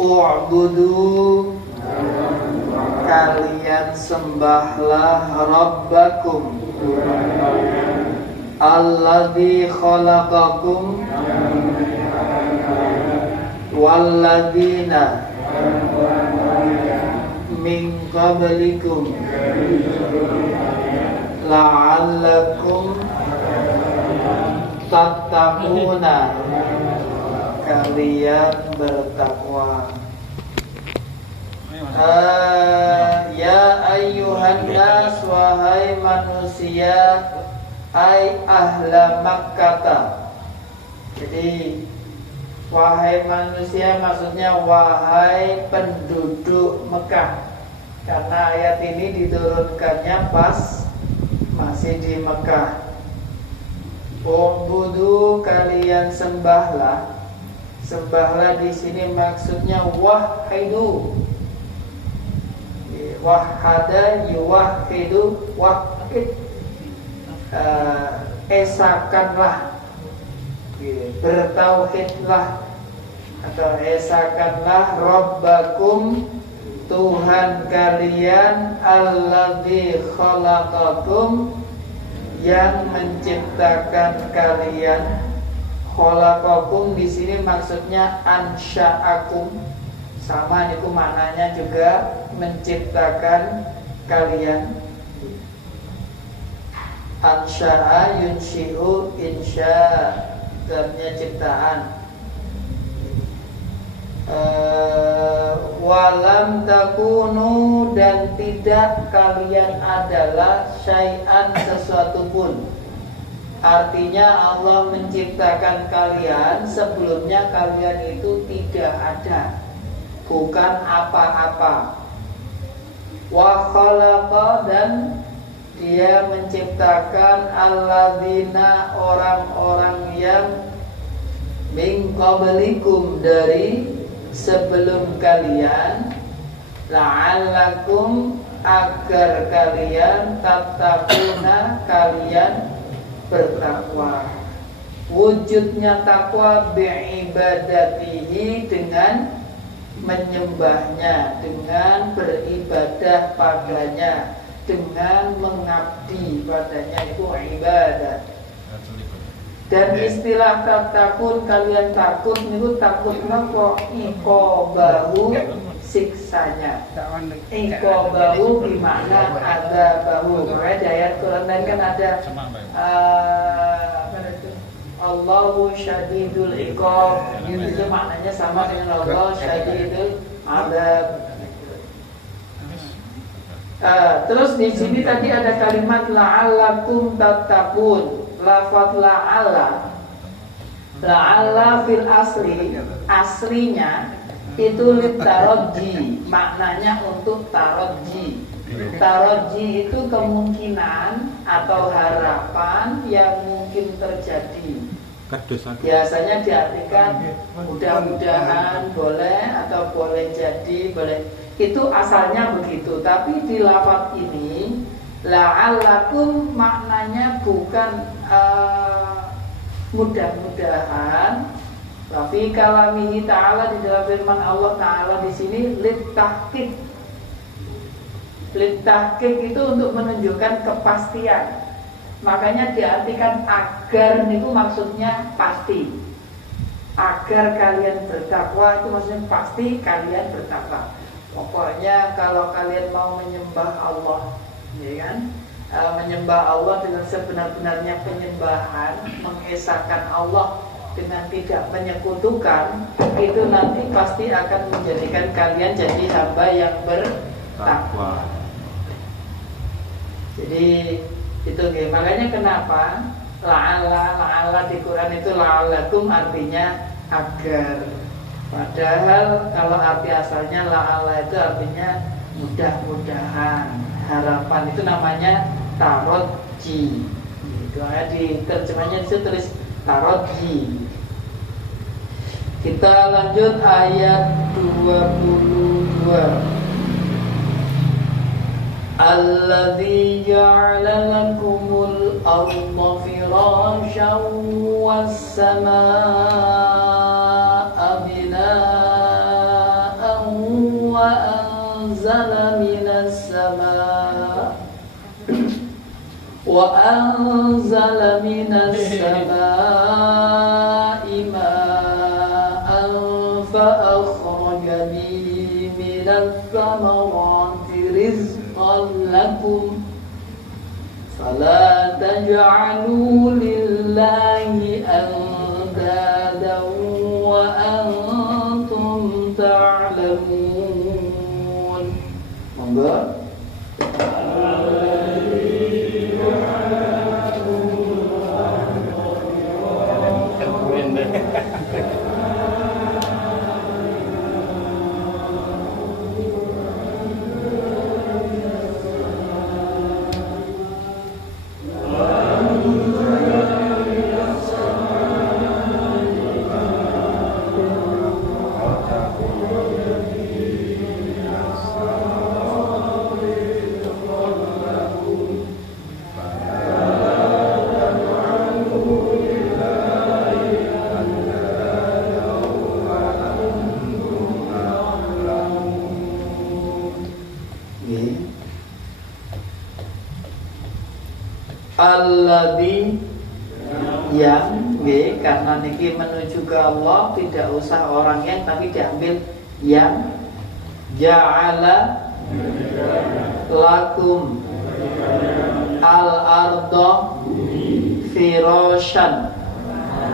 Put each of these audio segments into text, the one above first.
U'budu, kalian sembahlah Rabbakum, alladzi khalaqakum walladzina min qablikum la'allakum tattaquna, kalian bertakwa. Ya ayyuhan nas, wahai manusia, ai ahla Makkah. Jadi wahai manusia maksudnya wahai penduduk Mekah, karena ayat ini diturunkannya pas masih di Mekah. Ubudu, kalian sembahlah. Sembahlah di sini maksudnya wahidu. Wahada yuwahidu, wahid, esakanlah, bertauhidlah atau esakanlah Rabbakum, Tuhan kalian, alladzi khalaqakum, yang menciptakan kalian. Khalaqakum di sini maksudnya ansha'akum, sama niku maknanya juga menciptakan kalian. Ansha'a yunshi'u, insya, artinya ciptaan. Walam takunu, dan tidak kalian adalah syai'an, sesuatu pun. Artinya Allah menciptakan kalian, sebelumnya kalian itu tidak ada, bukan apa-apa. Wa khalaqa, dan Dia menciptakan alladzina, orang-orang yang min qablikum, dari sebelum kalian, la'allakum, agar kalian tattaquna, kalian bertakwa. Wujudnya takwa bi'ibadatihi, dengan menyembahnya, dengan beribadah padanya, dengan mengabdi padanya, itu ibadah. Dan istilah takun, kalian takut niku takut napa? Iqabahu, siksanya. Iqabahu bermakna adzabahu. Makanya di ayat Quran lain kan ada Allahu syadidul iqab, itu maknanya sama dengan Allah syadidul adzab. Terus di sini tadi ada kalimat la'allakum tattaqun. Lafaz la'alla fil asli, aslinya itu litarajji, maknanya untuk tarajji. Tarajji itu kemungkinan atau harapan yang mungkin terjadi. Biasanya diartikan mudah-mudahan, boleh, atau boleh jadi, boleh. Itu asalnya begitu. Tapi di lafaz ini la'allakum maknanya bukan mudah-mudahan. Tapi kalamihi ta'ala, di dalam firman Allah Ta'ala di sini litahqiq. Litahqiq itu untuk menunjukkan kepastian. Makanya diartikan agar itu maksudnya pasti. Agar kalian bertakwa itu maksudnya pasti kalian bertakwa. Pokoknya kalau kalian mau menyembah Allah, ya kan, menyembah Allah dengan sebenar-benarnya penyembahan, mengesahkan Allah dengan tidak menyekutukan, itu nanti pasti akan menjadikan kalian jadi hamba yang bertakwa. Jadi itu, makanya kenapa la'alla di Quran itu la'allakum artinya agar. Padahal kalau arti asalnya la'alla itu artinya mudah-mudahan, harapan, itu namanya tarojji. Itu di terjemahnya itu tulis tarojji. Kita lanjut ayat 22. Alladzi ja'ala lakumul arda firasyan was samaa'a binaa'a minas samaa'i ma'an fa akhraja bihi minats thamarati rizqan lakum fala taj'alu lillahi andadan wa antum ta'lamun. Monggo. Alladzi yang karena niki menuju ke Allah tidak usah orang yang tapi diambil yang ja'ala lakum al-arda firasyan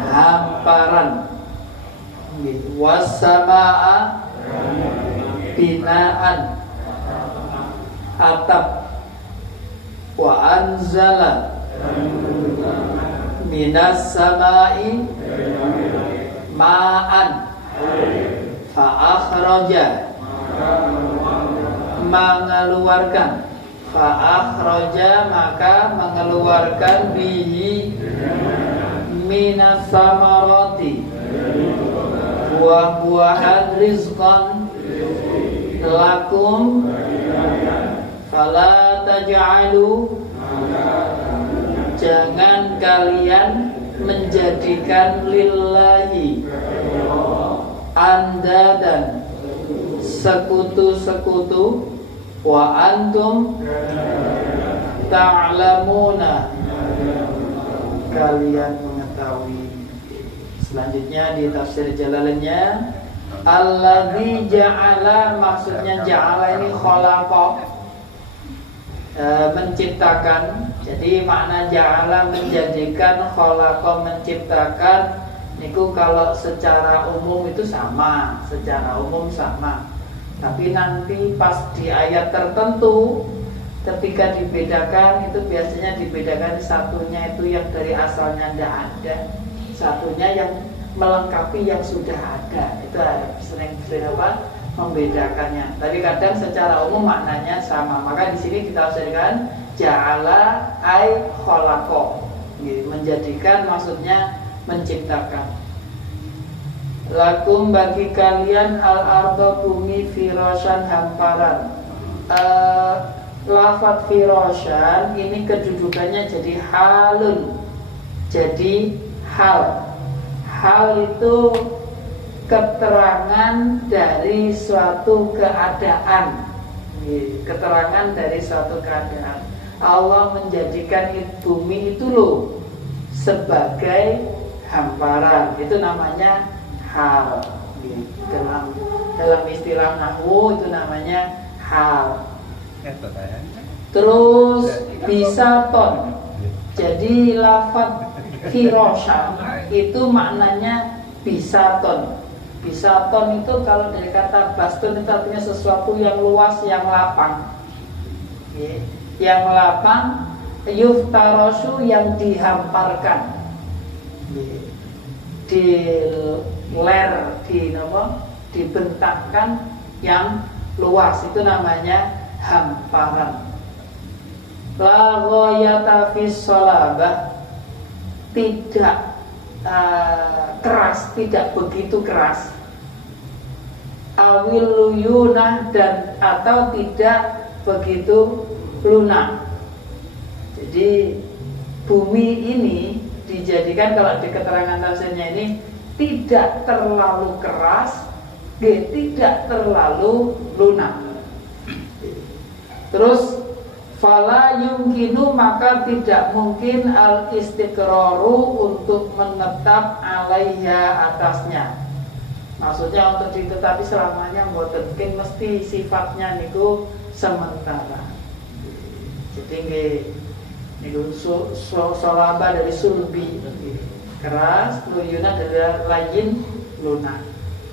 hamparan was-samaa binaan atap wa anzala minas samai ma'an fa akhraja mengeluarkan fa akhraja maka mengeluarkan bihi minas samarati buah-buahan rizqan lakum fala taj'alu jangan kalian menjadikan lillahi andadan sekutu-sekutu wa antum ta'lamuna kalian mengetahui. Selanjutnya di tafsir Jalalainnya alladzi ja'ala maksudnya ja'ala ini khalaqa menciptakan. Jadi makna ja'ala menjadikan, khalaqa menciptakan. Niku kalau secara umum itu sama, secara umum sama. Tapi nanti pas di ayat tertentu ketika dibedakan itu biasanya dibedakan satunya itu yang dari asalnya tidak ada, satunya yang melengkapi yang sudah ada. Itu sering apa? Membedakannya. Tapi kadang secara umum maknanya sama. Maka di sini kita tafsirkan ja'ala ay khalaqa. Menjadikan maksudnya menciptakan. Lakum bagi kalian al-arda bumi firasyan hamparan. Lafaz firasyan ini kedudukannya jadi halun. Jadi hal. Hal itu keterangan dari suatu keadaan. Keterangan dari suatu keadaan. Allah menjadikan bumi itu loh sebagai hamparan. Itu namanya hal. Dalam istilah nahwu itu namanya hal. Terus bisa ton. Jadi lafaz firasyan itu maknanya bisa ton. Bisaton itu kalau dari kata baston itu artinya sesuatu yang luas, yang lapang. Yang lapang, yuftarosu yang dihamparkan. Dibentangkan yang luas itu namanya hamparan. La ghayata fis salabah, tidak keras, tidak begitu keras. Awil luyunah dan atau tidak begitu lunak. Jadi bumi ini dijadikan kalau di keterangan tafsirnya ini tidak terlalu keras, tidak terlalu lunak. Terus fala yumkinu, maka tidak mungkin al istiqraru untuk menetap alaiha atasnya. Maksudnya untuk ditetapi selamanya mboten mesti sifatnya niku sementara. Jadi nggih niku solaba dari sulbi, keras, luyuna dari lain lunak.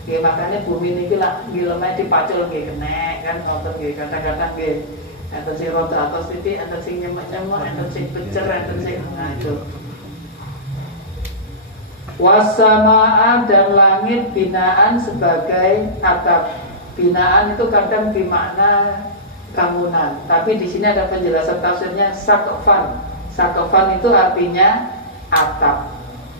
Nggih makanya bumi niki lak nggih lemah dipacul nggih kenek kan ngoten nggih kadang-kadang nggih enten sing rada atos titik, enten sing nyemek-nyemek, enten sing becer, enten sing itu. Wasamaa, dan langit binaan sebagai atap. Binaan itu kadang bermakna bangunan, tapi di sini ada penjelasan tafsirnya sakofan. Sakofan itu artinya atap.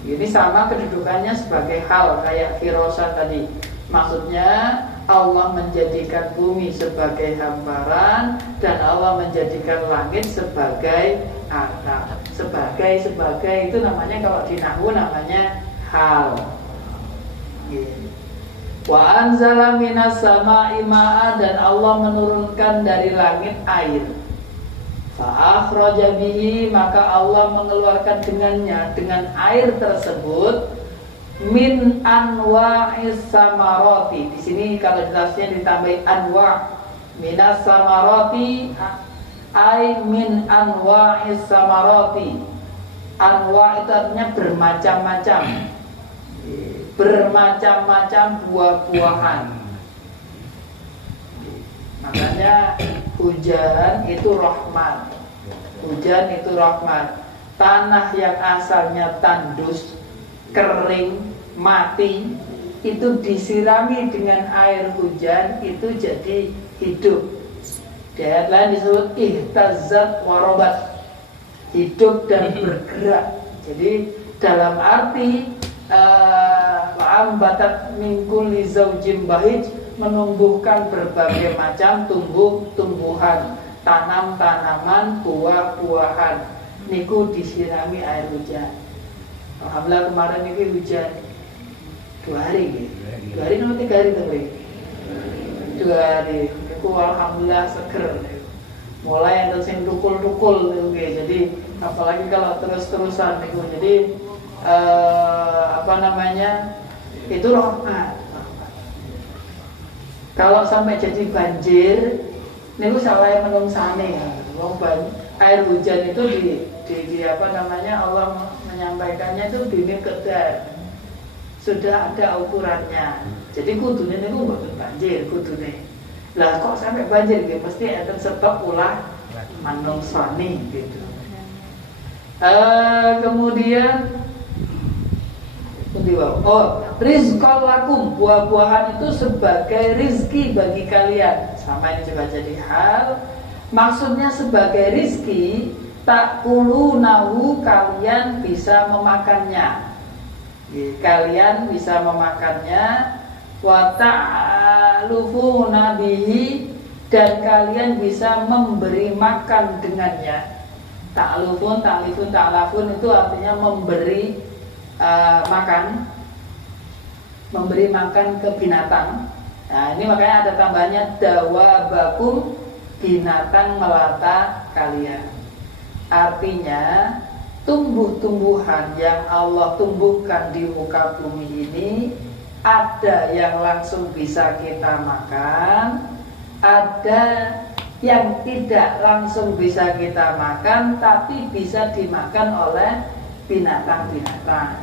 Ini sama kedudukannya sebagai hal kayak firosa tadi. Maksudnya Allah menjadikan bumi sebagai hamparan dan Allah menjadikan langit sebagai atap. Sebagai itu namanya, kalau di nahwu namanya hal. Wa anzala minas sama'i ma'a, dan Allah menurunkan dari langit air. Fa akhraja bihi, maka Allah mengeluarkan dengannya, dengan air tersebut, min anwa'is samarati. Di sini kalau jelasnya ditambah anwa', minas samarati ay min anwa'is samarati. Anwa' itu artinya bermacam-macam, bermacam-macam buah-buahan. Makanya hujan itu rahmat. Hujan itu rahmat. Tanah yang asalnya tandus, kering, mati, itu disirami dengan air hujan, itu jadi hidup. Di ayat lain disebut ihtazzat warobat, hidup dan bergerak. Jadi dalam arti ambatat min kulli zaujin bahij, menumbuhkan berbagai macam tumbuh-tumbuhan, tanam-tanaman, buah-buahan, niku disirami air hujan. Alhamdulillah kemarin ini hujan 2 hari gitu. 2 hari atau 3 hari tuh, 2 hari. Niku alhamdulillah seger. Mulai ada sing tukul-tukul gitu. Jadi apalagi kalau terus-terusan niku. Jadi itu rahmat. Kalau sampai jadi banjir, niku salah menungsane ya. Air hujan itu Allah menyampaikannya itu bini kedar, sudah ada ukurannya. Jadi kudune niku mboten banjir kudune. Lah kok sampai banjir gitu, mesti enten stok ulah manungsane gitu. Kemudian rizqal lakum, buah-buahan itu sebagai rizki bagi kalian. Sama ini juga jadi hal. Maksudnya sebagai rizki, takulunahu, kalian bisa memakannya. Kalian bisa memakannya. Wa ta'lufuna bihi, dan kalian bisa memberi makan dengannya. Ta'lufun, ta'lafun itu artinya memberi makan, memberi makan ke binatang. Nah ini makanya ada tambahannya dawabakum, binatang melata kalian. Artinya tumbuh-tumbuhan yang Allah tumbuhkan di muka bumi ini, ada yang langsung bisa kita makan, ada yang tidak langsung bisa kita makan, tapi bisa dimakan oleh binatang-binatang.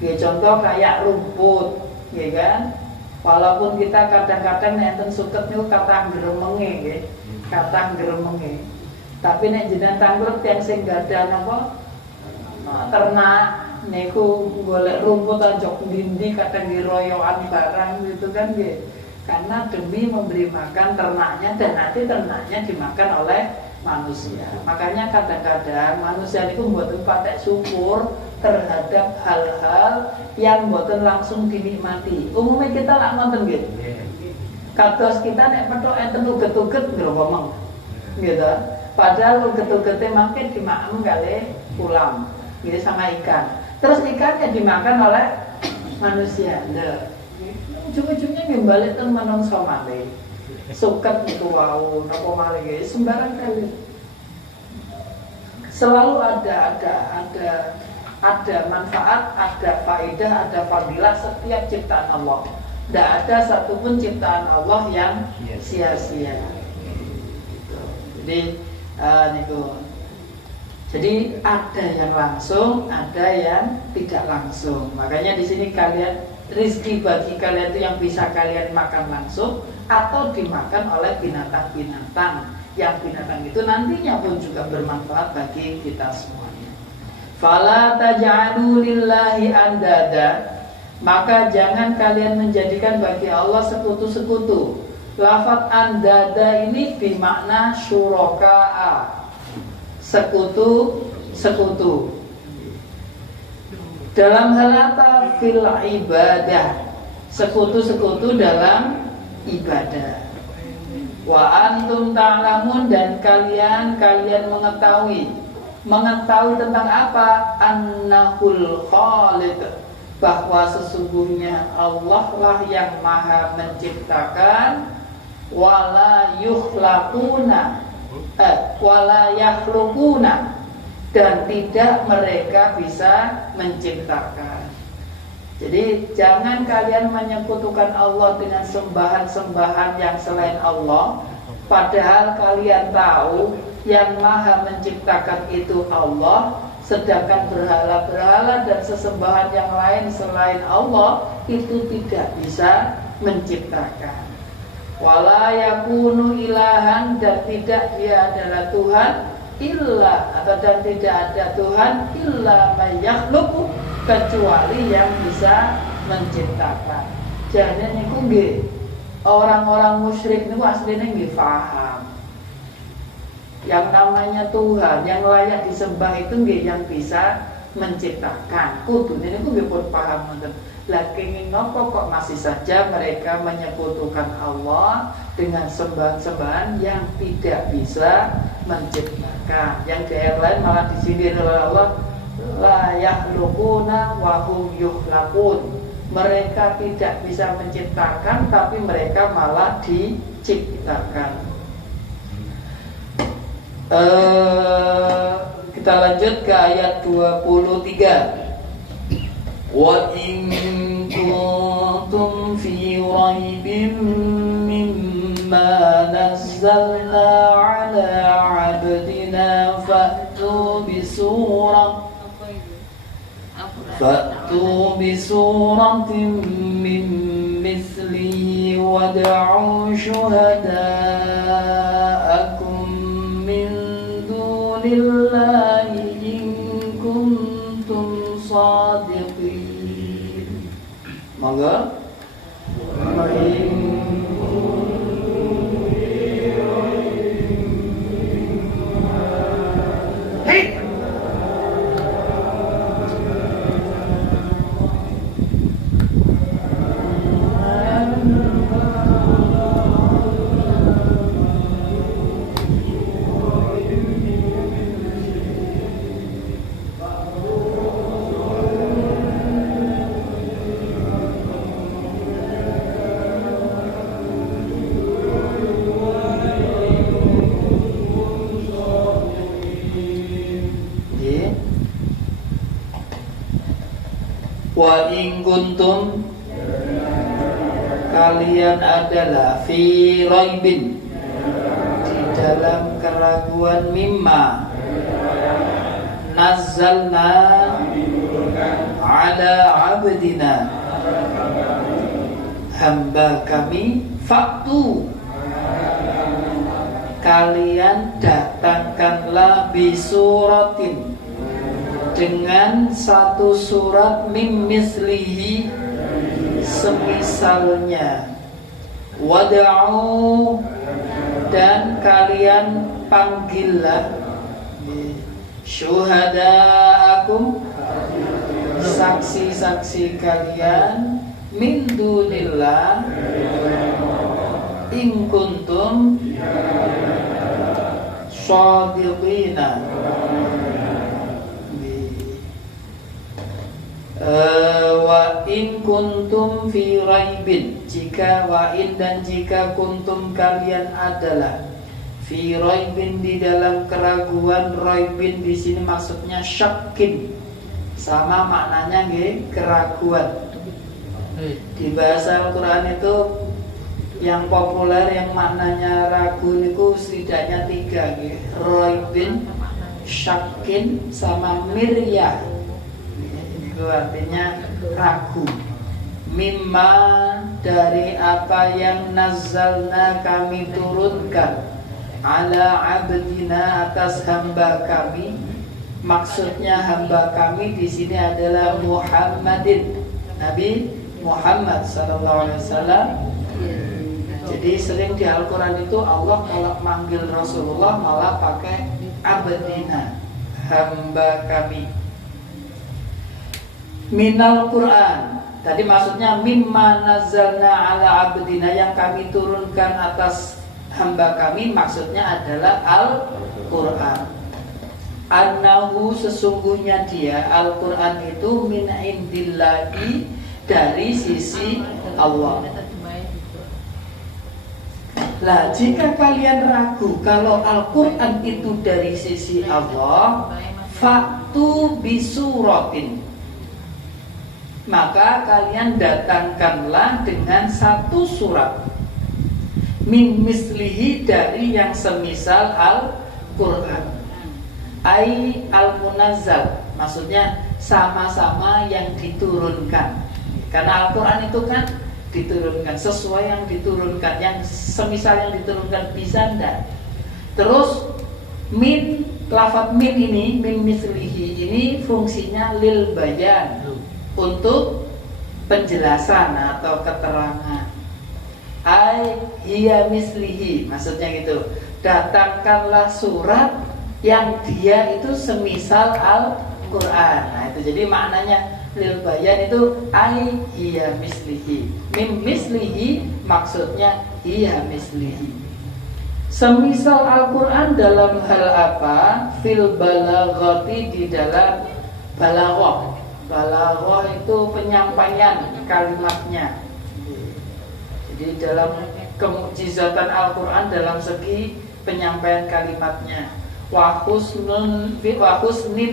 Ya, contoh kayak rumput, ya kan? Walaupun kita kadang-kadang enten suket niku kathah gremenge nggih, kathah gremenge. Tapi nek jenengan tanglet yang sing gadah napa ternak niku golek rumput anjok ndi kadang diroyokan barang gitu kan nggih. Karena demi memberi makan ternaknya, dan nanti ternaknya dimakan oleh manusia. Makanya kadang-kadang manusia itu mboten patek syukur terhadap hal-hal yang mboten langsung dinikmati. Umumnya kita lak nonton gitu. Kados kita nek petok enten uget-uget ngromong. Gitu. Padahal uget-ugete mangke dimakan kali ulam, gitu sama ikan. Terus ikannya dimakan oleh manusia. Ujung-ujungnya nggih balik teng manungsa malih. suket itu wau napa malih sembarang kali. Selalu ada manfaat, ada faedah, ada fadilah setiap ciptaan Allah. Tidak ada satupun ciptaan Allah yang sia-sia. Jadi ada yang langsung, ada yang tidak langsung. Makanya di sini kalian rezeki bagi kalian itu yang bisa kalian makan langsung atau dimakan oleh binatang-binatang. Yang binatang itu nantinya pun juga bermanfaat bagi kita semuanya. Fala taj'alu lillahi andada, maka jangan kalian menjadikan bagi Allah sekutu-sekutu. Lafaz andada ini bermakna syuraka'a, sekutu. Dalam hal apa? Fil ibadah, sekutu-sekutu dalam ibadah. Wa antum ta'lamun, dan kalian mengetahui tentang apa? Annahul khaliq, bahwa sesungguhnya Allah lah yang maha menciptakan. Wala yakhluquna, dan tidak mereka bisa menciptakan. Jadi jangan kalian menyekutukan Allah dengan sembahan-sembahan yang selain Allah, padahal kalian tahu yang maha menciptakan itu Allah, sedangkan berhala-berhala dan sesembahan yang lain selain Allah itu tidak bisa menciptakan. Wala yakunu ilahan, dan tidak dia adalah Tuhan dan tidak ada Tuhan illa may yakhluqu, kecuali yang bisa menciptakan. Jadi niku nggih orang-orang musyrik niku asline nggih paham. Yang namanya Tuhan yang layak disembah itu nggih yang bisa menciptakan. Kudune niku nggih pun paham ngoten. Lagi ngopo kok masih saja mereka menyekutukan Allah dengan sembahan-sembahan yang tidak bisa menciptakan. Yang daerah lain malah disindir oleh Allah, la yakhluquna wa hum yukhlaqun. Mereka tidak bisa menciptakan, tapi mereka malah diciptakan. Kita lanjut ke ayat 23. Wa in kuntum fi raibin mimma nazzalna ala 'abdina fa'tu bi suratin min mithlihi wad'u syuhada'akum min dunillahi in kuntum shadiqin. Monggo. Wa in kuntum, kalian adalah fi raibin, di dalam keraguan, mimma nazzalna ala abdina, hamba kami, faktu, kalian datangkanlah bisuratin, dengan satu surat, mim mislihi, semisalnya, wada'u, dan kalian panggillah syuhada'akum, saksi-saksi kalian, min dunillah, in kuntum shadiqina. Wa in kuntum kuntum fi raibin, jika dan jika kuntum kalian adalah fi raibin di dalam keraguan. Raibin di sini maksudnya syakin, sama maknanya keraguan. Di bahasa Al-Quran itu yang populer yang maknanya ragu itu setidaknya 3, raibin, syakin, sama miryah. Itu artinya ragu. Mimma, dari apa yang nazzalna kami turunkan, ala abdina, atas hamba kami. Maksudnya hamba kami di sini adalah Muhammadin, Nabi Muhammad sallallahu alaihi wasallam. Jadi sering di Al-Quran itu Allah kalau manggil Rasulullah malah pakai abdina, hamba kami. Minal Quran, tadi maksudnya mimma nazzalna ala abdina, yang kami turunkan atas hamba kami, maksudnya adalah Al-Quran. Annahu, sesungguhnya dia Al-Quran itu min indillahi, dari sisi Allah. Lah, jika kalian ragu kalau Al-Quran itu dari sisi Allah, faktu bisuratin, maka kalian datangkanlah dengan satu surat min mislihi, dari yang semisal Al-Quran. Ai al-munazzal, maksudnya sama-sama yang diturunkan. Karena Al-Quran itu kan diturunkan sesuai yang diturunkan, yang semisal yang diturunkan bisa ndak. Terus min, lafaz min ini, min mislihi ini fungsinya lil bayan, untuk penjelasan atau keterangan. Ai hiya mislihi, maksudnya gitu, datangkanlah surat yang dia itu semisal Al-Quran. Nah itu jadi maknanya lil bayan itu ai hiya mislihi. Mim mislihi maksudnya hiya mislihi. Semisal Al-Quran dalam hal apa? Fil balaghati, di dalam balaghah. Balaghah itu penyampaian kalimatnya. Jadi dalam kemukjizatan Al-Quran dalam segi penyampaian kalimatnya. Wa husnin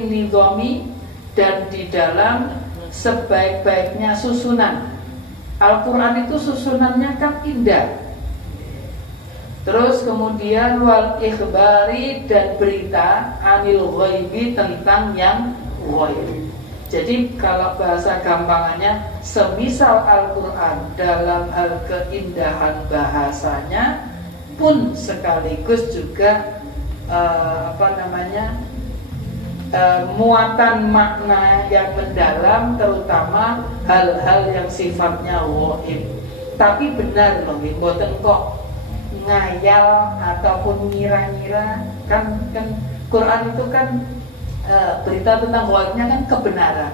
nidhami, dan di dalam sebaik-baiknya susunan. Al-Quran itu susunannya kan indah. Terus kemudian wal ikhbari, dan berita anil ghaibi, tentang yang ghaib. Jadi kalau bahasa gampangannya, semisal Al-Quran dalam hal keindahan bahasanya pun sekaligus juga muatan makna yang mendalam, terutama hal-hal yang sifatnya ghaib. Tapi benar loh, mboten kok ngayal ataupun ngira-ngira. Kan Quran itu kan berita tentang ghaibnya kan kebenaran.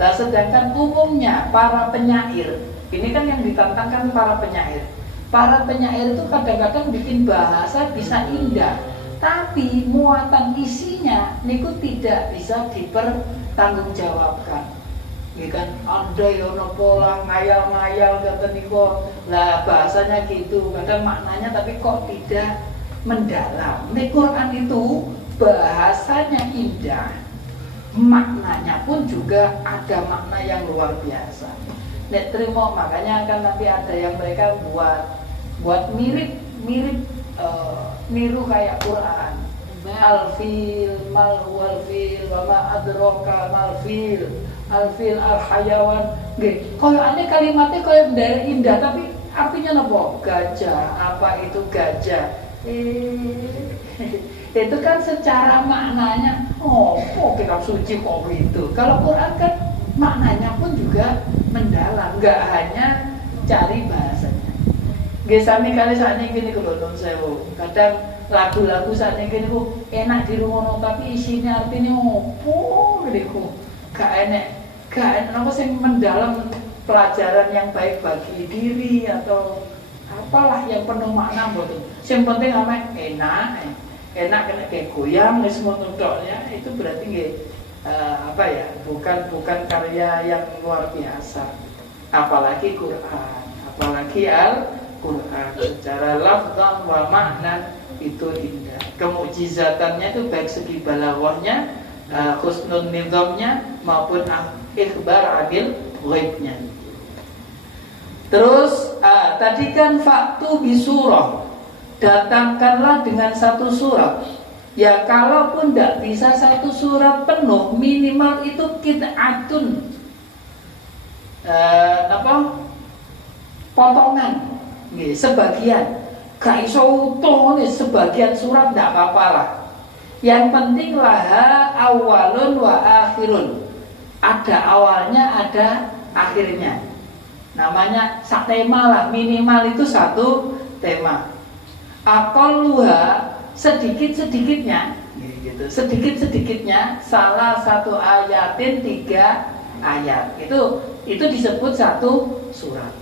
Nah, sedangkan umumnya para penyair, ini kan yang ditantangkan para penyair. Para penyair itu kadang-kadang bikin bahasa bisa indah, tapi muatan isinya niku tidak bisa dipertanggungjawabkan. Ya kan, andai ono pola ngayal-ngayal kata niku. Lah bahasanya gitu, kadang maknanya tapi kok tidak mendalam. Di Quran itu bahasanya indah, maknanya pun juga ada makna yang luar biasa. Nek terima, makanya kan nanti ada yang mereka buat mirip niru kayak Quran. Al-fil mal wal fil wa ma adraka mal fil, al-fil al-hayawan. Nggih, koyokane kalimatnya koyo indah tapi artinya napa? Gajah, apa itu gajah? Itu kan secara maknanya kitab suci kok gitu. Kalau Quran kan maknanya pun juga mendalam, nggak hanya cari bahasanya. Gesami kali saat ini gini kelolong sewu. Kadang lagu-lagu saat ini gini ku enak di rumah, tapi isinya artinya opo gitu. Gak enak apa sih mendalam, pelajaran yang baik bagi diri atau apalah yang penuh makna betul. Yang penting apa? Enak kena kayak goyang wis ngono toknya, itu berarti nggih bukan karya yang luar biasa. apalagi Quran, apalagi Al-Quran secara lafzan wa makna itu indah. Kemujizatannya itu baik segi balaghahnya, husnul nizamnya maupun ikhbar adil ghaibnya. Terus tadi kan faktu bisurah, datangkanlah dengan satu surat. Ya kalaupun tidak bisa satu surat penuh, minimal itu qit'atun, potongan, sebagian. Gak iso utuh nih, sebagian surat tidak apa-apa lah. Yang penting laha awalun wa akhirun, ada awalnya ada akhirnya. Namanya sak tema lah, minimal itu satu tema. Aqalluha, sedikit-sedikitnya gitu. Sedikit-sedikitnya salah satu ayatin 3 ayat. Itu disebut satu surat.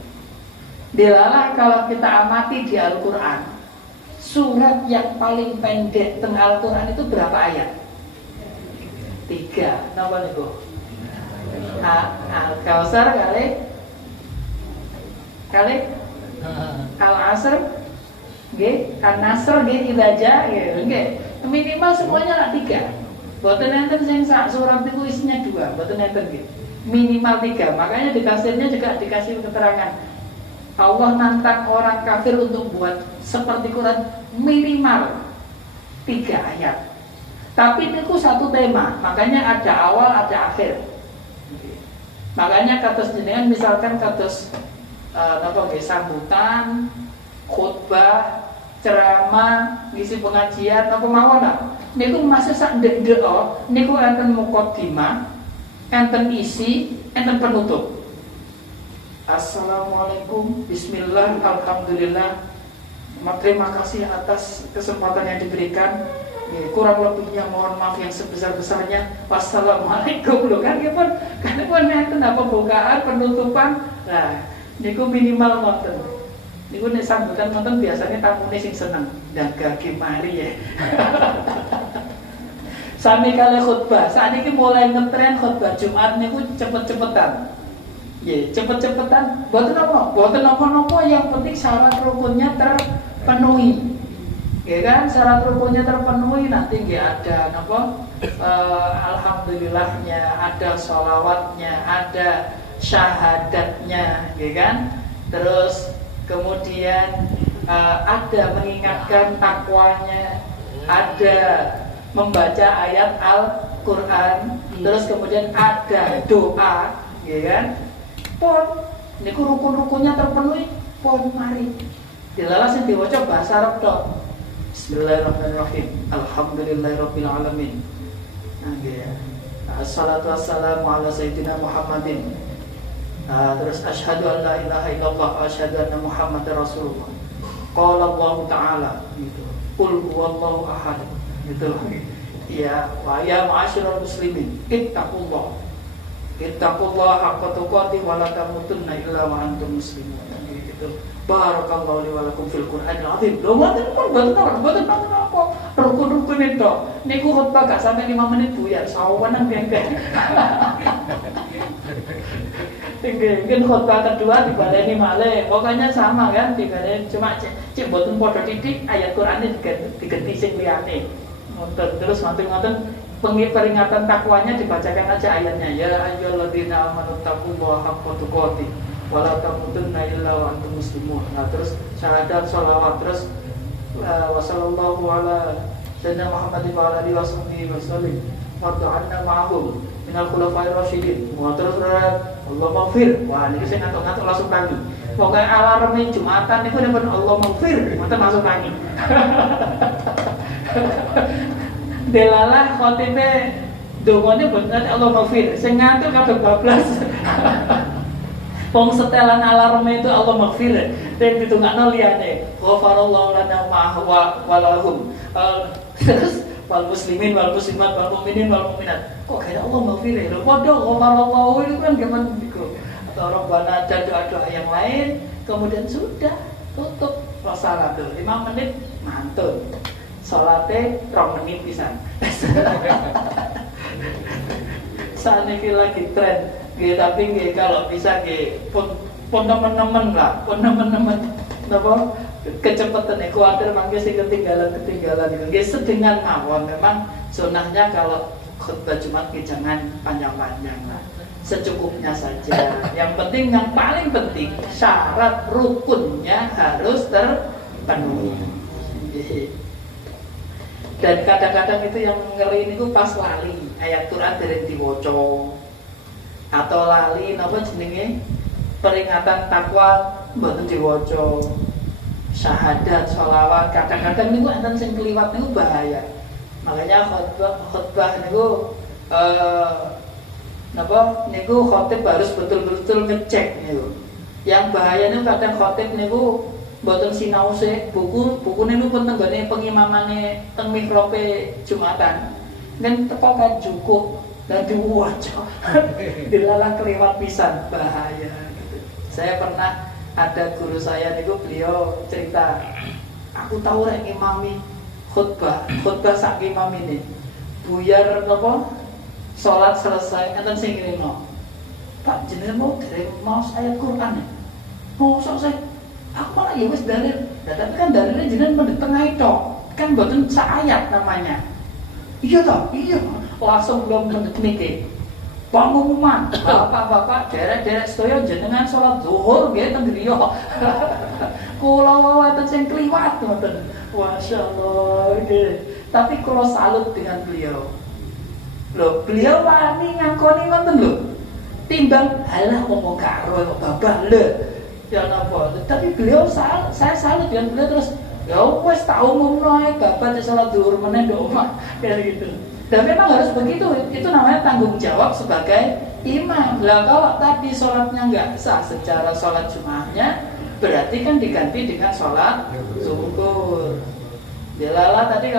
Dilalah kalau kita amati di Al-Quran, surat yang paling pendek tengah Al-Quran itu berapa ayat? 3. Napa niku? Al-Kautsar kali Al-Asr nggih, An-Nasr nggih, Idza nggih. Minimal semuanya lah 3. Boten enten sing sak surat itu isinya 2, boten enten nggih. Minimal 3. Makanya di tafsirnya juga dikasih keterangan Allah nantang orang kafir untuk buat seperti Quran minimal 3 ayat. Tapi itu satu tema, makanya ada awal ada akhir. Makanya kados jenengan misalkan kados sambutan, khutbah, ceramah, ngisi pengajian apa mawon niku masih sak ndek-ndek niku enten muqaddimah, enten isi, enten penutup. Assalamualaikum, bismillah, alhamdulillah. Terima kasih atas kesempatan yang diberikan. Kurang lebihnya mohon maaf yang sebesar-besarnya. Wassalamualaikum loh kan pun nenten apa bukaan, penutupan. Nah, niku minimal wonten. Niku nek sambutan wonten biasanya tamune sing seneng dagage mari ya. Sami kali khutbah. Saat ini mulai ngetren khutbah Jumat niku cepet-cepetan. Ya, cepet-cepetan. Boten apa-apa, yang penting syarat rukunnya terpenuhi. Ya kan, syarat rukunnya terpenuhi, nanti nggak ada alhamdulillahnya, ada sholawatnya, ada syahadatnya, ya kan. Terus kemudian ada mengingatkan takwanya, ada membaca ayat Al-Quran, terus kemudian ada doa, ya kan. Pun niku rukun-rukunnya terpenuhi, pun mari dilalas sing diwaca bahasa Arab tok. Bismillahirrahmanirrahim. Alhamdulillahirabbil alamin. Nggih. Assalatu wassalamu ala sayyidina Muhammadin. Terus asyhadu an la ilaha illallah wa asyhadu anna Muhammadar Rasulullah. Qala Allah Ta'ala gitu. Qul huwallahu ahad gitu. Ya, wa ya ma'asyiral muslimin, ittaqullah. Ittaqullah haqqa tuqatih wa la tamutunna illa wa antum muslimun. Gitu. Barakallahu li wa lakum fil Qur'anil azim. Lho mboten apa. Rukun-rukun itu. Niku khutbah gak sampai 5 menit buyar, sawenang bengkek. Mungkin khutbah kedua dibaleni malih. Pokoknya sama kan, dibaleni cuma cek mboten padha titik ayat Qur'an diganti sing liyane. Ngoten terus ngoten peringatan takwanya dibacakan aja ayatnya, ya ayyuhalladzina amanu taqullaha haqqa tuqatih wa la tamutunna illa wa antum muslimun. Nah, terus syahadat, sholawat, terus wa sallallahu ala sayyidina Muhammadin wa ala alihi wasallam wa ta'anna ma'hum minal khulafa'ir rasyidin. Wa terus Allah maghfir. Wah, niki sing ngantuk-ngantuk langsung tangi. Pokoke alarme Jumatan niku nek Allah maghfir, mboten langsung tangi. Delalah khotibnya dongane bener Allah maghfir. Sing ngantuk kabeh bablas. Wong setelan alarme itu Allah maghfir. Dan ditungakno liyane. Ghafarallahu lana wa lahum. Terus wal muslimin wal muslimat wal mu'minin wal mu'minat. Kok kira Allah maghfir lho? Padha ghafarallahu itu kan gimana niku. Atau Rabbana ada doa-doa yang lain, kemudian sudah tutup salat 5 menit mantun. Salate 2 menit pisan. Saat ini lagi tren Nggih, tapi nggih kalau bisa nggih pun teman-teman lah, pun teman-teman napa kecepatan kuatir mangke sing ketinggalan itu. Nggih sedengan mawon, memang sunahnya kalau khutbah Jumat jangan panjang-panjang lah. Secukupnya saja. Yang penting, yang paling penting syarat rukunnya harus terpenuhi. Dan kadang-kadang itu yang ngeri itu pas lali ayat Quran dereng diwaca atau lali napa jenenge peringatan takwa mboten diwaca. Syahadat, sholawat, kadang-kadang niku enten sing kliwat niku bahaya. Makanya khutbah niku niku khotib harus betul-betul ngecek niku. Yang bahaya niku kadang khotib niku mboten sinau sik buku niku pun tenggone pengimamane teng mikrope Jumatan. Kan teko kan cukup dan diwaca. Dilalah kelewat pisan bahaya gitu. Saya pernah ada guru saya niku beliau cerita, aku tahu rek ngimami khutbah sak imam ini. Buyar napa? Salat selesai, enten sing ngrimo. Pak jenengan mau dereng maos ayat Quran ya? Mau selesai. Aku malah ya wis dalil. Tapi kan dalilnya jenengan mendhet tengah itu. Kan mboten sak ayat namanya. Iya toh? Iya. Langsung belum mendhet niki. Pengumuman, bapak-bapak, derek-derek sedaya jenengan salat zuhur nggih teng griya. Kula wonten sing kliwat ngoten. Masyaallah nggih. Tapi kula salut dengan beliau. Loh, beliau wani ngakoni ngoten lho. Timbang halah ngomong karo kok babah lho. Ya napa? Tapi beliau saya salut dengan beliau terus ya wis tak umumno ae bapak di salat zuhur meneh ndok omah kayak gitu. Dan memang harus begitu, itu namanya tanggung jawab sebagai imam. Lah kalau tadi sholatnya nggak sah secara sholat Jumatnya, berarti kan diganti dengan sholat zuhur. Dilala tadi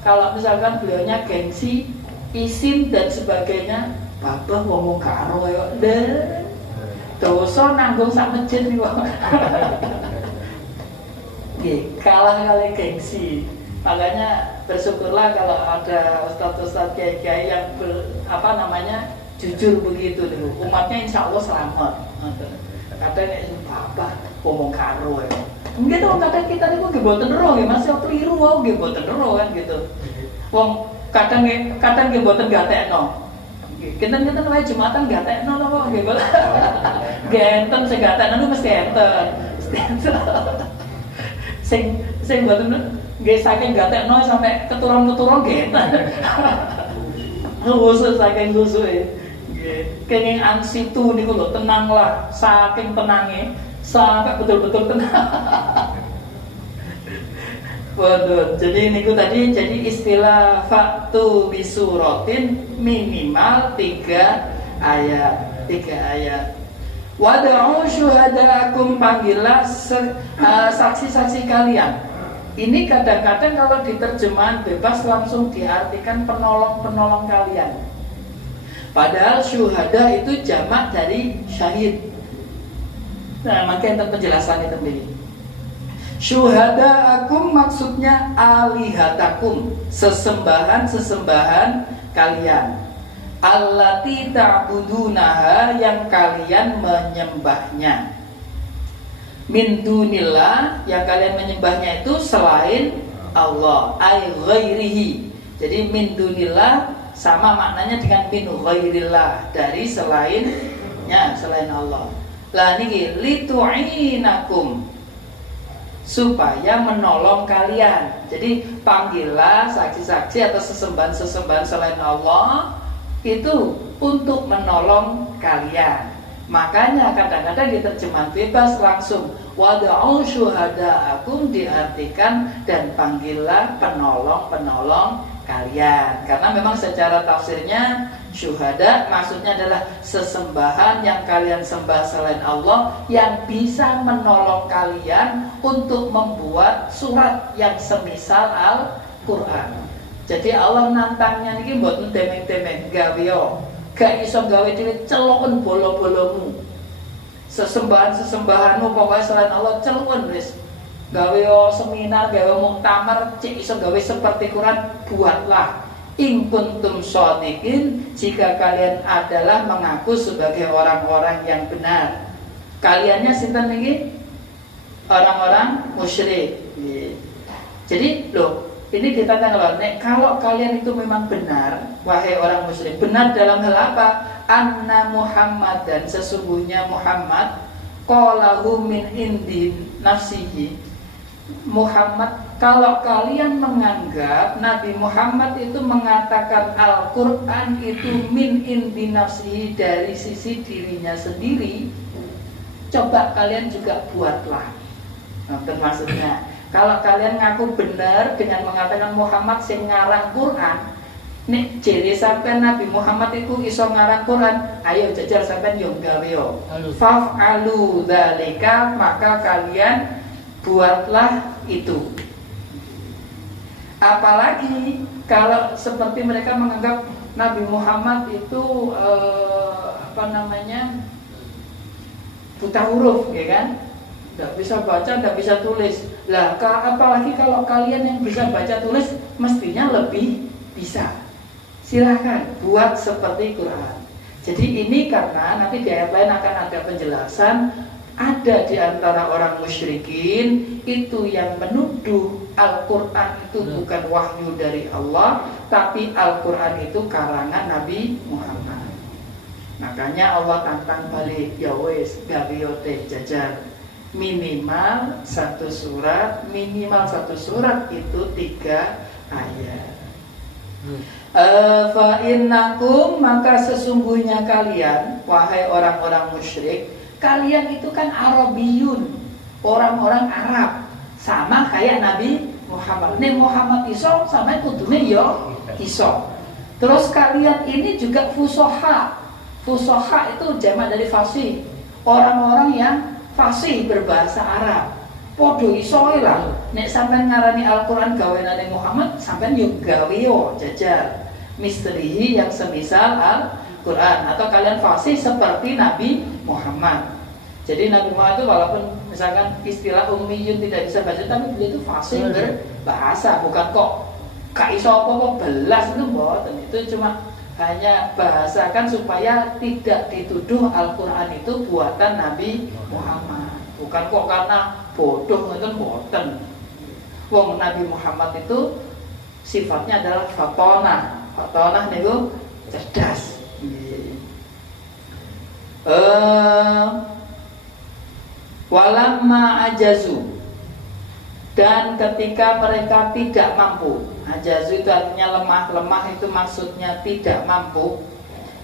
kalau misalkan beliaunya gengsi, isin dan sebagainya, babah ngomong karo yo deh. Dosa nanggung sak masjid nih wong. Kalah kali gengsi. Makanya bersyukurlah kalau ada ustadz-ustadz kiai-kiai yang jujur begitu nih. Umatnya insya Allah selamat. Katanya apa ngomong karo ya. Mungkin tuh kadang kita nih kok boten roh ya masih keliru wow boten roh kan gitu. Wong kadang boten gatekno. Kita wae Jumatan gatekno napa nggih kok. Genten sing gatekno mesti enten. Sing boten nggih saking gatekno sampai keturun-keturun genten. Khusus saking khusus nggih. Kenging ansitu niku lho tenanglah, saking tenange sampai betul-betul tenang. Waduh, jadi niku tadi jadi istilah faktu bisuratin minimal 3 ayat. Wada'u syuhada'akum, panggillah saksi-saksi kalian. Ini kadang-kadang kalau diterjemahan bebas langsung diartikan penolong-penolong kalian. Padahal syuhada itu jamak dari syahid. Nah, makanya penjelasan itu begini. Syuhada'akum maksudnya alihatakum, sesembahan kalian. Allati ta'budunaha, yang kalian menyembahnya. Min dunillah, yang kalian menyembahnya itu selain Allah, ay ghairihi. Jadi min dunillah sama maknanya dengan min ghairillah, dari selain Allah. Lah niki litu'inakum, supaya menolong kalian. Jadi panggillah saksi-saksi atau sesembahan selain Allah itu untuk menolong kalian. Makanya kadang-kadang diterjemah bebas langsung wada'u syuhada'akum, diartikan dan panggillah penolong-penolong kalian. Karena memang secara tafsirnya syuhada maksudnya adalah sesembahan yang kalian sembah selain Allah, yang bisa menolong kalian untuk membuat surat yang semisal Al-Quran. Jadi Allah nantangnya ini mboten temeng-temeng gawe yo, gak iso gawe dhewe celokon bolo-bolomu. Sesembahanmu pokoknya selain Allah celokon wis. Gawe yo seminar, gawe muktamar, cek iso gawe seperti Quran, buatlah. In kuntum shodiqin, jika kalian adalah mengaku sebagai orang-orang yang benar. Kaliannya sinten niki? Orang-orang musyrik. Jadi loh, ini ditanya kalau kalian itu memang benar, wahai orang musyrik, benar dalam hal apa? Anna Muhammad, dan sesungguhnya Muhammad qalahu min indi nafsihi. Muhammad, kalau kalian menganggap Nabi Muhammad itu mengatakan Al-Quran itu min indi nafsihi, dari sisi dirinya sendiri, coba kalian juga buatlah. Nah, maksudnya kalau kalian ngaku benar dengan mengatakan Muhammad sing ngarang Quran, nek jere sampean Nabi Muhammad itu iso ngarang Quran, ayo jajar sampean yo gawe yo. Fa'alu dzalika, maka kalian buatlah itu. Apalagi kalau seperti mereka menganggap Nabi Muhammad itu buta huruf, ya kan? Tidak bisa baca, tidak bisa tulis. Lah, apalagi kalau kalian yang bisa baca tulis, mestinya lebih bisa. Silahkan buat seperti Quran. Jadi ini karena nanti di ayat lain akan ada penjelasan. Ada di antara orang musyrikin itu yang menuduh Al-Quran itu bukan wahyu dari Allah, tapi Al-Quran itu karangan Nabi Muhammad. Makanya Allah tantang balik, ya wes gawe teh jajar. Minimal satu surat itu 3 ayat. Fa innakum, maka sesungguhnya kalian, wahai orang-orang musyrik, kalian itu kan Arabiyun, orang-orang Arab, sama kayak Nabi Muhammad. Nih Muhammad iso sama kudune yo iso. Terus kalian ini juga fusoha. Fusoha itu jamak dari fasih, orang-orang yang fasih berbahasa Arab. Podo iso lah. Nek sampean ngarani Al-Qur'an gawenane Muhammad, sampean yo gawe yo jajar. Misteri yang semisal Al-Qur'an, atau kalian fasih seperti Nabi Muhammad. Jadi Nabi Muhammad itu walaupun misalkan istilah ummiyun tidak bisa baca, tapi beliau itu fasih berbahasa, bukan kok gak iso apa-apa belas itu mboten. Itu cuma hanya bahasakan supaya tidak dituduh Al-Qur'an itu buatan Nabi Muhammad. Bukan kok karena bodoh ngoten mboten. Wong Nabi Muhammad itu sifatnya adalah fatonah. Fatonah niku cerdas. Walamma ajazu, dan ketika mereka tidak mampu. Ajazu itu artinya lemah. Lemah itu maksudnya tidak mampu.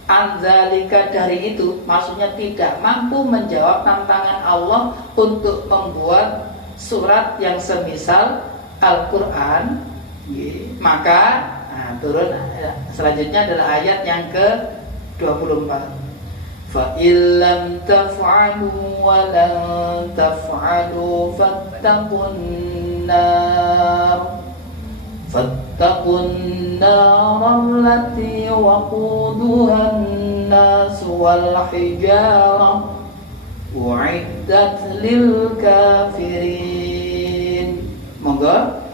Anzalika, dari itu maksudnya tidak mampu menjawab tantangan Allah untuk membuat surat yang semisal Al-Quran. Maka turun selanjutnya adalah ayat yang ke-24. Fa illam taf'alu wa lan taf'alu fattaqun nar allati waquduha an-nas wal hijarah u'iddat lil kafirin. Monggo.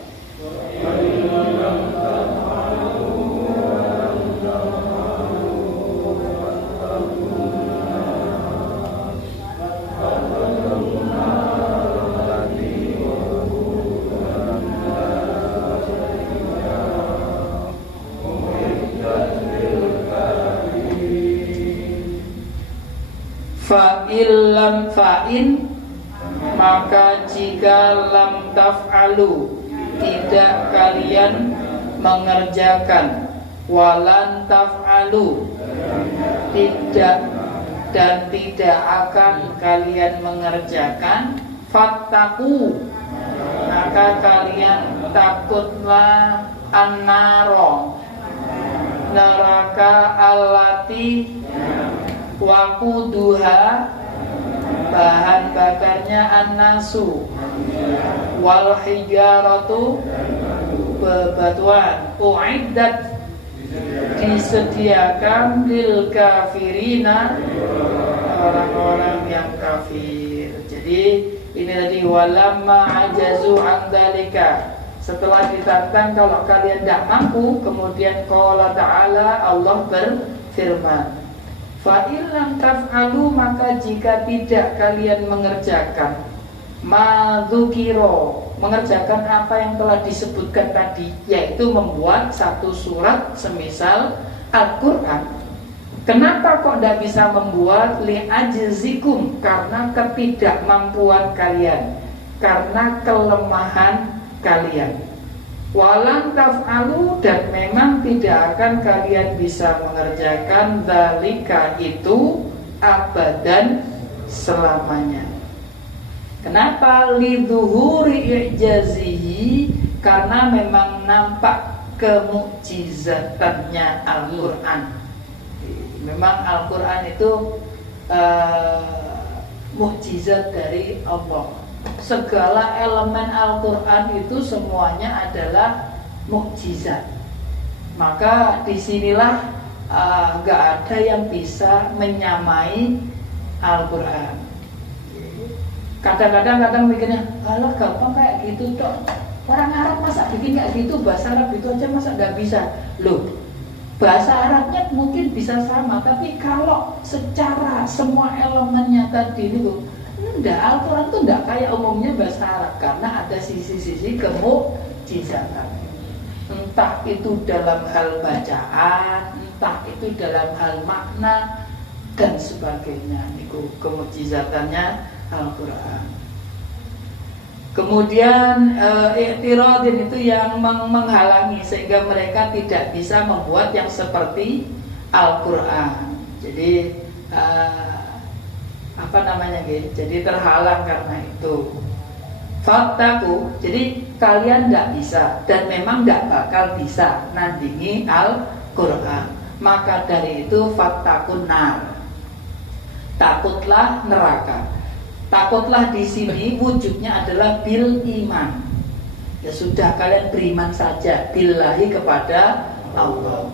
Fa'illam fa'in, maka jika lam taf'alu, tidak kalian mengerjakan, walan taf'alu, tidak dan tidak akan kalian mengerjakan, fattaku, maka kalian takutlah an-naro, neraka allati waquduha, bahan bakarnya an-nasu, wal hijaratu, bebatuan, uiddat, disediakan lil kafirina, orang-orang yang kafir. Jadi ini tadi walamma ajazu an dzalika, Setelah ditantang kalau kalian tidak mampu, kemudian qala ta'ala, Allah berfirman, fa illam taf'alu, maka jika tidak kalian mengerjakan madzukiro, mengerjakan apa yang telah disebutkan tadi, yaitu membuat satu surat semisal Al-Quran. Kenapa kok tidak bisa membuat? Li'ajzikum, karena ketidakmampuan kalian, karena kelemahan kalian. Walan taf'alu, dan memang tidak akan kalian bisa mengerjakan dzalika itu abadan, selamanya. Kenapa? Lidzuhuri i'jazihi, karena memang nampak kemukjizatannya Al-Quran. Memang Al-Quran itu mukjizat dari Allah. Segala elemen Al-Quran itu semuanya adalah mukjizat. Maka disinilah gak ada yang bisa menyamai Al-Quran. Kadang-kadang mikirnya, alah gampang kayak gitu dok. Orang Arab masa bikin kayak gitu, bahasa Arab itu aja masa gak bisa. Loh, bahasa Arabnya mungkin bisa sama, tapi kalau secara semua elemennya tadi itu enggak, Al-Quran itu enggak kayak umumnya bahasa Arab, karena ada sisi-sisi kemukjizatan. Entah itu dalam hal bacaan, entah itu dalam hal makna dan sebagainya. Itu kemukjizatannya Al-Quran. Kemudian i'tiradin itu yang menghalangi sehingga mereka tidak bisa membuat yang seperti Al-Quran. Jadi jadi terhalang karena itu. Fattaku, jadi kalian tidak bisa dan memang tidak bakal bisa nandingi Al-Quran. Maka dari itu fattakun nar, takutlah neraka. Takutlah di sini wujudnya adalah bil iman. Ya sudah, kalian beriman saja billahi, kepada Allah.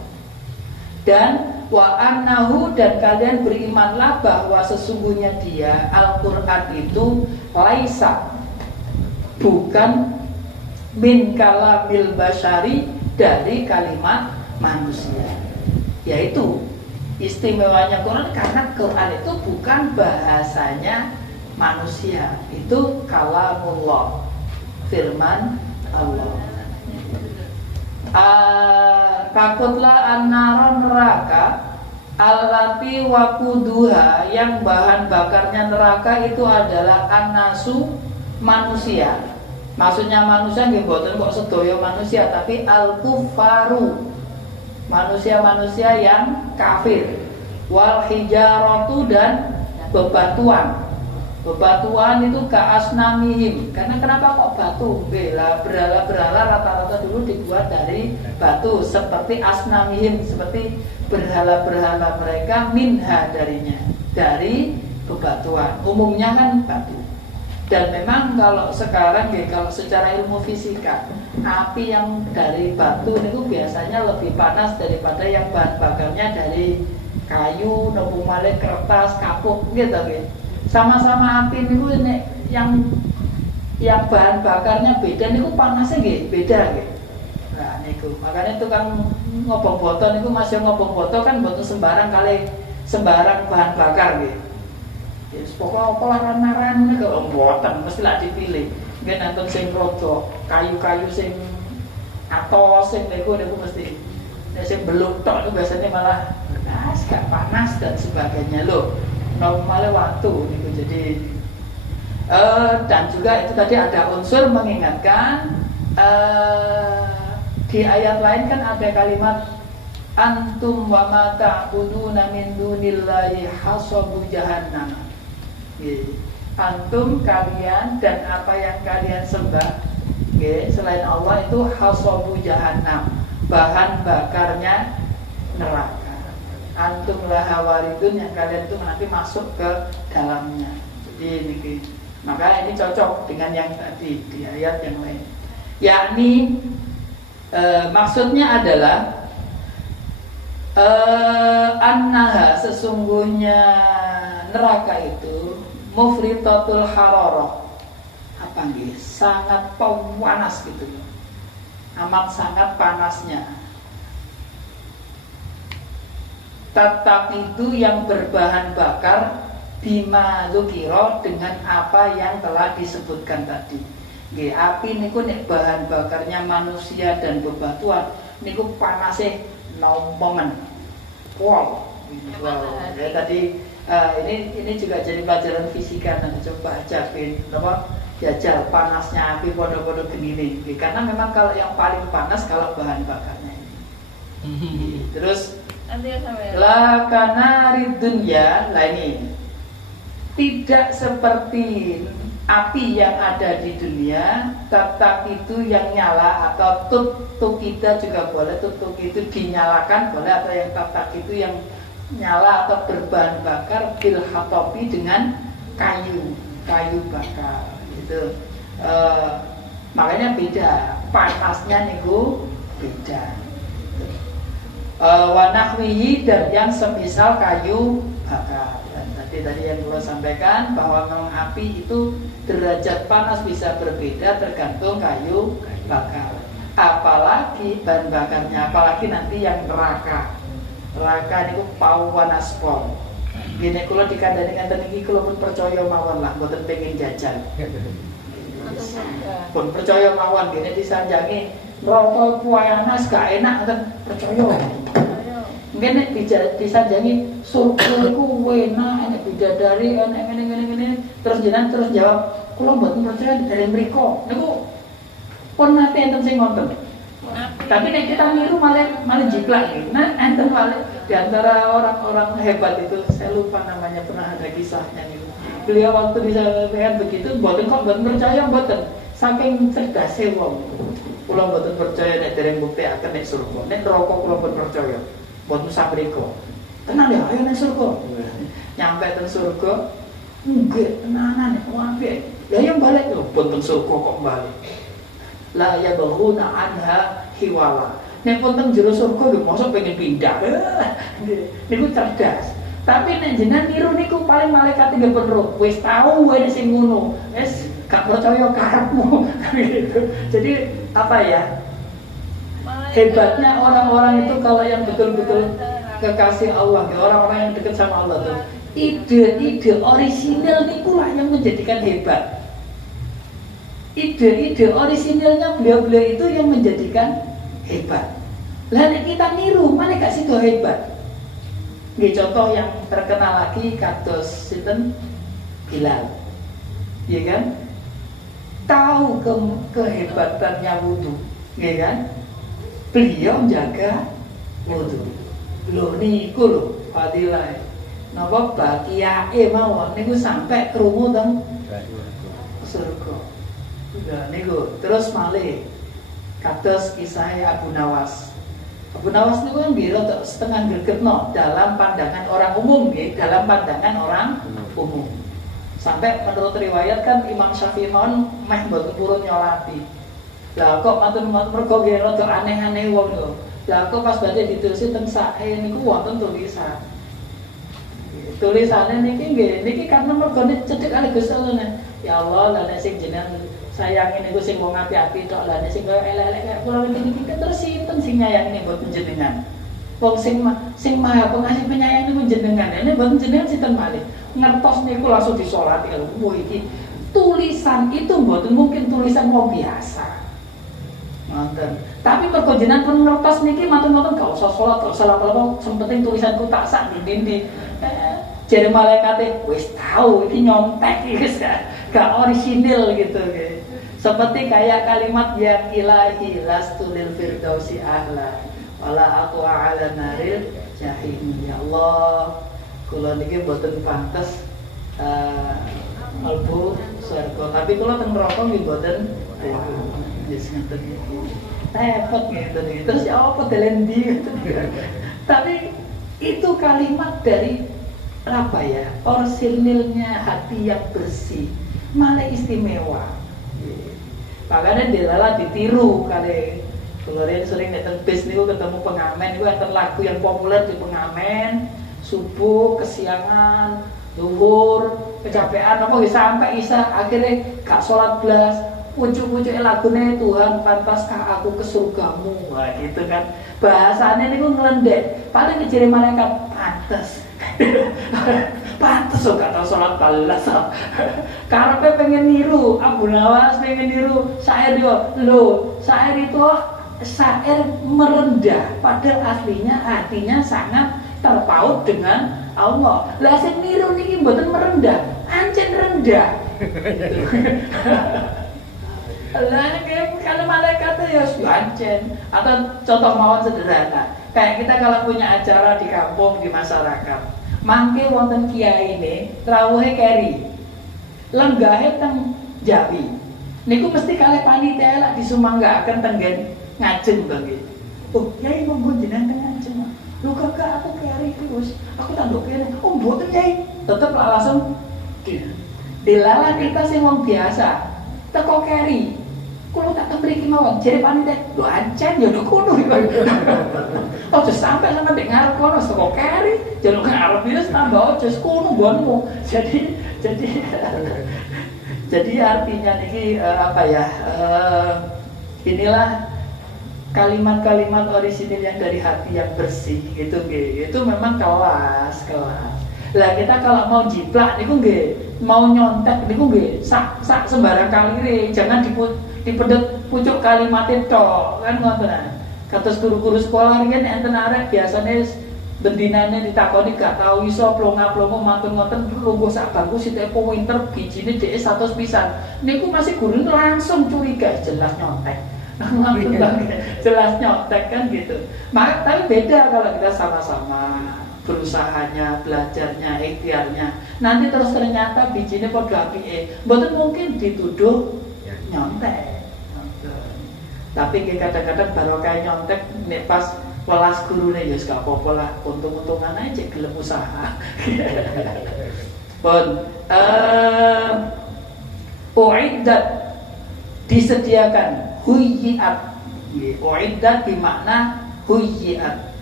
Dan wa annahu, dan kalian berimanlah bahwa sesungguhnya dia Al-Quran itu laisa, bukan min kalamil basyari, dari kalimat manusia. Yaitu istimewanya Quran karena Quran itu bukan bahasanya manusia, itu kalamullah, firman Allah. Takutlah an-nar, neraka, allati waquduha, yang bahan bakarnya neraka itu adalah an-nasu, manusia. Maksudnya manusia nggih mboten kok sedaya manusia, tapi al-kuffaru, manusia-manusia yang kafir. Wal hijaratu, dan bebatuan. Bebatuan itu ka'asnamihim. Karena kenapa kok batu? Berhala rata-rata dulu dibuat dari batu, seperti asnamihim, seperti berhala-berhala mereka, minha, darinya, dari bebatuan. Umumnya kan batu. Dan memang kalau sekarang kalau secara ilmu fisika, api yang dari batu itu biasanya lebih panas daripada yang bahan bakarnya dari kayu, nopo malih kertas, kapuk gitu. Sama-sama api niku yang bahan bakarnya beda niku panasnya beda. Nah niku makanya tukang ngobong boto niku masih ngobong boto kan boto sembarang bahan bakar gitu. Ya pokoknya naran niku mboten mesti lah dipilih. Nggih nonton sing rodo, kayu-kayu sing atos sing niku mesti. Nek sing beluk tok niku biasanya malah gak panas dan sebagainya loh. Normalnya waktu gitu. Jadi dan juga itu tadi ada unsur mengingatkan, di ayat lain kan ada kalimat antum wa ma ta'buduna min dunillahi hasabu jahannam. Antum, kalian, dan apa yang kalian sembah selain Allah itu hasabu jahannam, bahan bakarnya neraka. Antum laha waridun, yang kalian itu nanti masuk ke dalamnya. Jadi ini, maka ini cocok dengan yang tadi di ayat yang lain. Yakni maksudnya adalah annaha, sesungguhnya neraka itu mufritatul hararah, sangat panas gitu. amat sangat panasnya. Tetap itu yang berbahan bakar bima dzukira dengan apa yang telah disebutkan tadi. Nggih, api niku nek bahan bakarnya manusia dan bebatuan niku panasnya nompongan. Wow. Ya, tadi ini juga jadi pelajaran fisika, nanti coba ajakin apa jajal panasnya api podo-podo gini. Karena memang kalau yang paling panas kalau bahan bakarnya ini. Terus la kanari dunya, lah ini tidak seperti api yang ada di dunia, tetap itu yang nyala atau tutuk kita juga boleh, tutuk itu dinyalakan boleh, atau yang tetap itu yang nyala atau berbahan bakar bil hatopi dengan kayu bakar gitu. Makanya beda panasnya niku beda. Wanahwihi dan yang semisal kayu bakar. Dan tadi yang gue sampaikan bahwa memang api itu derajat panas bisa berbeda tergantung kayu bakar. Apalagi bahan bakarnya, apalagi nanti yang neraka. Neraka niku pawanaspol. Gini kalau dikandani ngeten iki kula pun percaya mawon lah, mboten pengen jajal. Pun percaya mawon gini disanjangi rokok puayanas gak enak ngeten percaya. Mungkin nek disanjangi surga iku enak, enak bidadari, enak ngene terus jenengan terus jawab, kula mboten percaya dari mriku. Niku pun nate enten sing ngoten. Tapi nek kita niru malah jiplak gitu. Nah, enten malah di antara orang-orang hebat itu, saya lupa namanya, pernah ada kisahnya gitu. Beliau waktu disampaikan begitu, mboten percaya mboten. Saking cerdasé wong. Kula mboten percaya nek dereng buktiaken nek surga. Nek neraka kula mboten percaya. Mboten sabriko. Tenan ya, ayo nek surga. Nyampe teng surga, nggih tenanan apik. Ya yang balik lho, mboten surga kok balik. La ya bahuna anha hiwala. Nek pun teng jero surga lho mosok pengen pindah. Niku cerdas. Tapi nek jenengan niru niku paling malaikat nggih bener. Wis tau wae sing ngono. Wis gak percaya karepmu gitu. Jadi apa ya? Hebatnya orang-orang itu kalau yang betul-betul kekasih Allah, orang-orang yang dekat sama Allah tuh, ide-ide orisinil niku lah yang menjadikan hebat. Ide-ide orisinilnya beliau-beliau itu yang menjadikan hebat. Lah nek kita niru, mana gak sido hebat. Nggih, contoh yang terkenal lagi kados sinten Bilal. Iya kan? Tahu kehebatannya wudu, nggih kan? Beliau menjaga wudu. Lho niku lho fadilah. Napa bakiyae mawon niku sampai krungu teng surga. Udah niku terus malih kados kisah Abu Nawas. Abu Nawas niku kan biro setengah gregetno dalam pandangan orang umum nggih, dalam pandangan orang umum. Sampai menurut riwayat kan Imam Syafi'i mawon meh mboten purun nyolati. Lah kok matur-matur mergo nggih rada aneh-aneh wong lho. Lah kok pas badhe ditulis teng sae niku wonten tulisan. Tulisannya niki karena mergo cedhek kali Gusti Allah. Ya Allah, lah nek sing jenengan sayangin niku sing wong api-api tok, lah nek sing elek-elek kaya kula niki terus sinten sing nyayangi mboten jenengan. Wong sing Maha Pengasih Penyayang niku jenengan. Nek mboten jenengan sinten malih. Ngertos niku langsung disolati kalau iki tulisan itu mboten mungkin tulisan wong biasa. Ngoten. Tapi mergo jenengan pun ngertos niki matur-matur gak usah salat, gak usah apa-apa, sing penting tulisanku tak sak dindi. Jare malaikate wis tahu iki nyontek iki wis gak orisinil gitu nggih. Seperti kayak kalimat yang ilahi lastulil firdausi ahla wala aku ala naril jahim. Ya Allah, kula niki mboten pantes mlebu swarga, tapi kula teng neraka nggih mboten wis ngeten iki. Repot ngeten iki. Terus ya apa delendi. Tapi itu kalimat dari apa ya? Orsinilnya hati yang bersih, malah istimewa. Makanya dilala ditiru kali. Keluarin sering datang bis niku ketemu pengamen, niku enten lagu yang populer di pengamen, subuh, kesiangan, zuhur, kecapean apa sampai isya akhirnya gak sholat blas. pucuk-pucuk lagune Tuhan pantaskah aku ke surgamu. Wah gitu kan. Bahasanya niku nglendek. Paling ngejere malaikat pantes. Pantes kok gak tau salat balas. Karepe pengen niru Abu Nawas, pengen niru syair yo. Lho, syair itu syair merendah padahal aslinya artinya sangat terpaut dengan Allah. Lah sing niru niki mboten merendah, ancen rendah. Lah kalau malaikat ya ancen. Atau contoh mawon sederhana. Kayak kita kalau punya acara di kampung, di masyarakat, mangke wonten kiai ini rawuhe keri. Lenggahe teng Jawi. Niku mesti kalih panitia lak disumanggaken tenggen ngajeng to nggih. Oh, kiai monggo jenengan teng ngajeng. Lho kakak aku keri terus. Aku tanduk kene. Oh, mboten kiai. Tetep langsung dilalah kita sing wong biasa. Teko keri. Kulo tak tembriki mawon jere panitia. Lho ancen ya nduk kono. Ojo sampai sama ndek ngarep kono teko keri. Jaluk ngarep wis tambah ojo kono nggonmu. Jadi artinya ini inilah kalimat-kalimat orisinil yang dari hati yang bersih gitu nggih. Itu memang kelas. Lah kita kalau mau jiplak niku nggih, mau nyontek niku nggih sak sembarang kalire, jangan dipedet pucuk kalimatnya tok kan ngoten. Kados guru-guru sekolah riyen enten arek biasane bendinane ditakoni gak tau iso plonga-plongo mantun ngoten lungguh sak bangku sithik pinter bijine dhek 100 pisan. Niku masih guru langsung curiga jelas nyontek. Jelas nyontek kan gitu. Maka tapi beda kalau kita sama-sama berusahanya, belajarnya, ikhtiarnya. Nanti terus ternyata bijine padha apike. Mboten mungkin dituduh nyontek. Tapi kadang-kadang barokah nyontek nek pas welas gurune ya gak apa-apa lah, untung-untungan aja gelem usaha. Pun uiddat disediakan, huyiat. Uiddat bermakna huyiat,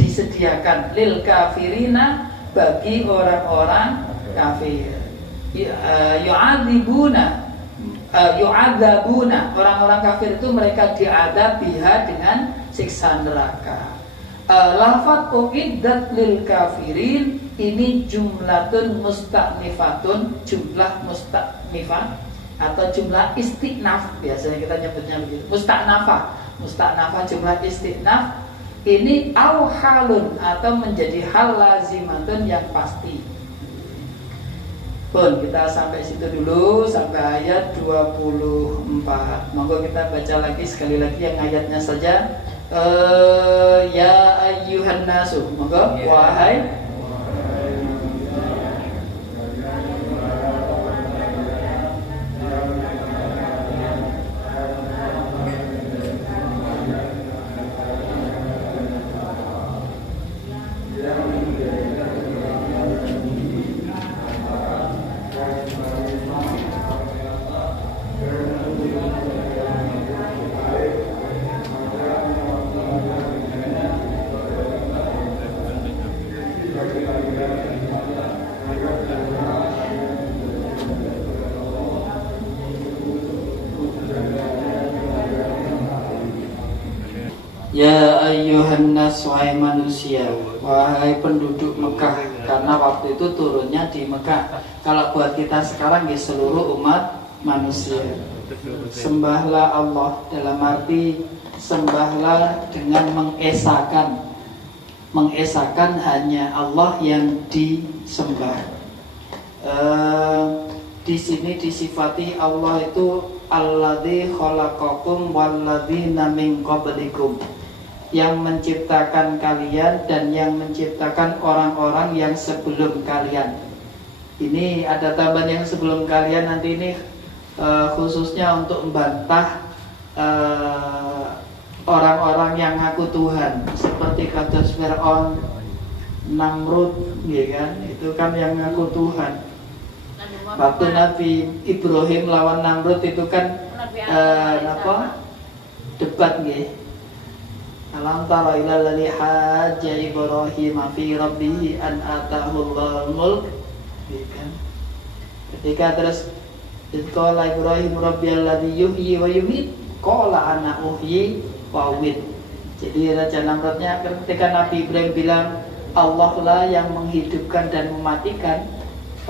disediakan lil kafirina bagi orang-orang kafir. Yu'adzabuna, orang-orang kafir itu mereka diadab biha dengan siksa neraka. Lafaz uiddat lil kafirin ini jumlatun musta'nifatun, jumlah musta'nifah atau jumlah istiqnaf, biasanya kita nyebutnya begitu. Musta'nafah jumlah istiqnaf ini au halun atau menjadi hal lazimatun yang pasti. Pun kita sampai situ dulu, sampai ayat 24. Monggo kita baca lagi sekali lagi yang ayatnya saja. Ya ayyuhan nasu, monggo wahai Ya ayyuhan nas, wahai manusia, wahai penduduk Mekah, karena waktu itu turunnya di Mekah. Kalau buat kita sekarang ya seluruh umat manusia. Sembahlah Allah, dalam arti sembahlah dengan mengesahkan. Mengesahkan hanya Allah yang disembah. Di sini disifati Allah itu alladzi khalaqakum walladzina min qablikum, yang menciptakan kalian dan yang menciptakan orang-orang yang sebelum kalian. Ini ada tambahan yang sebelum kalian, nanti ini khususnya untuk membantah orang-orang yang ngaku Tuhan, seperti kados Fir'aun, Namrud, ya kan? Itu kan yang ngaku Tuhan. Waktu Nabi Ibrahim lawan Namrud itu kan debat nggih. Alam tara ila alladhi hajja Ibrahim fi rabbih an atahu Allahul mulk. Ketika terus Qala Ibrahim rabbiyalladzi yuhyi wa yumiit qala ana uhyi wa umiit. Jadi Raja Namrudnya ketika Nabi Ibrahim bilang Allah lah yang menghidupkan dan mematikan,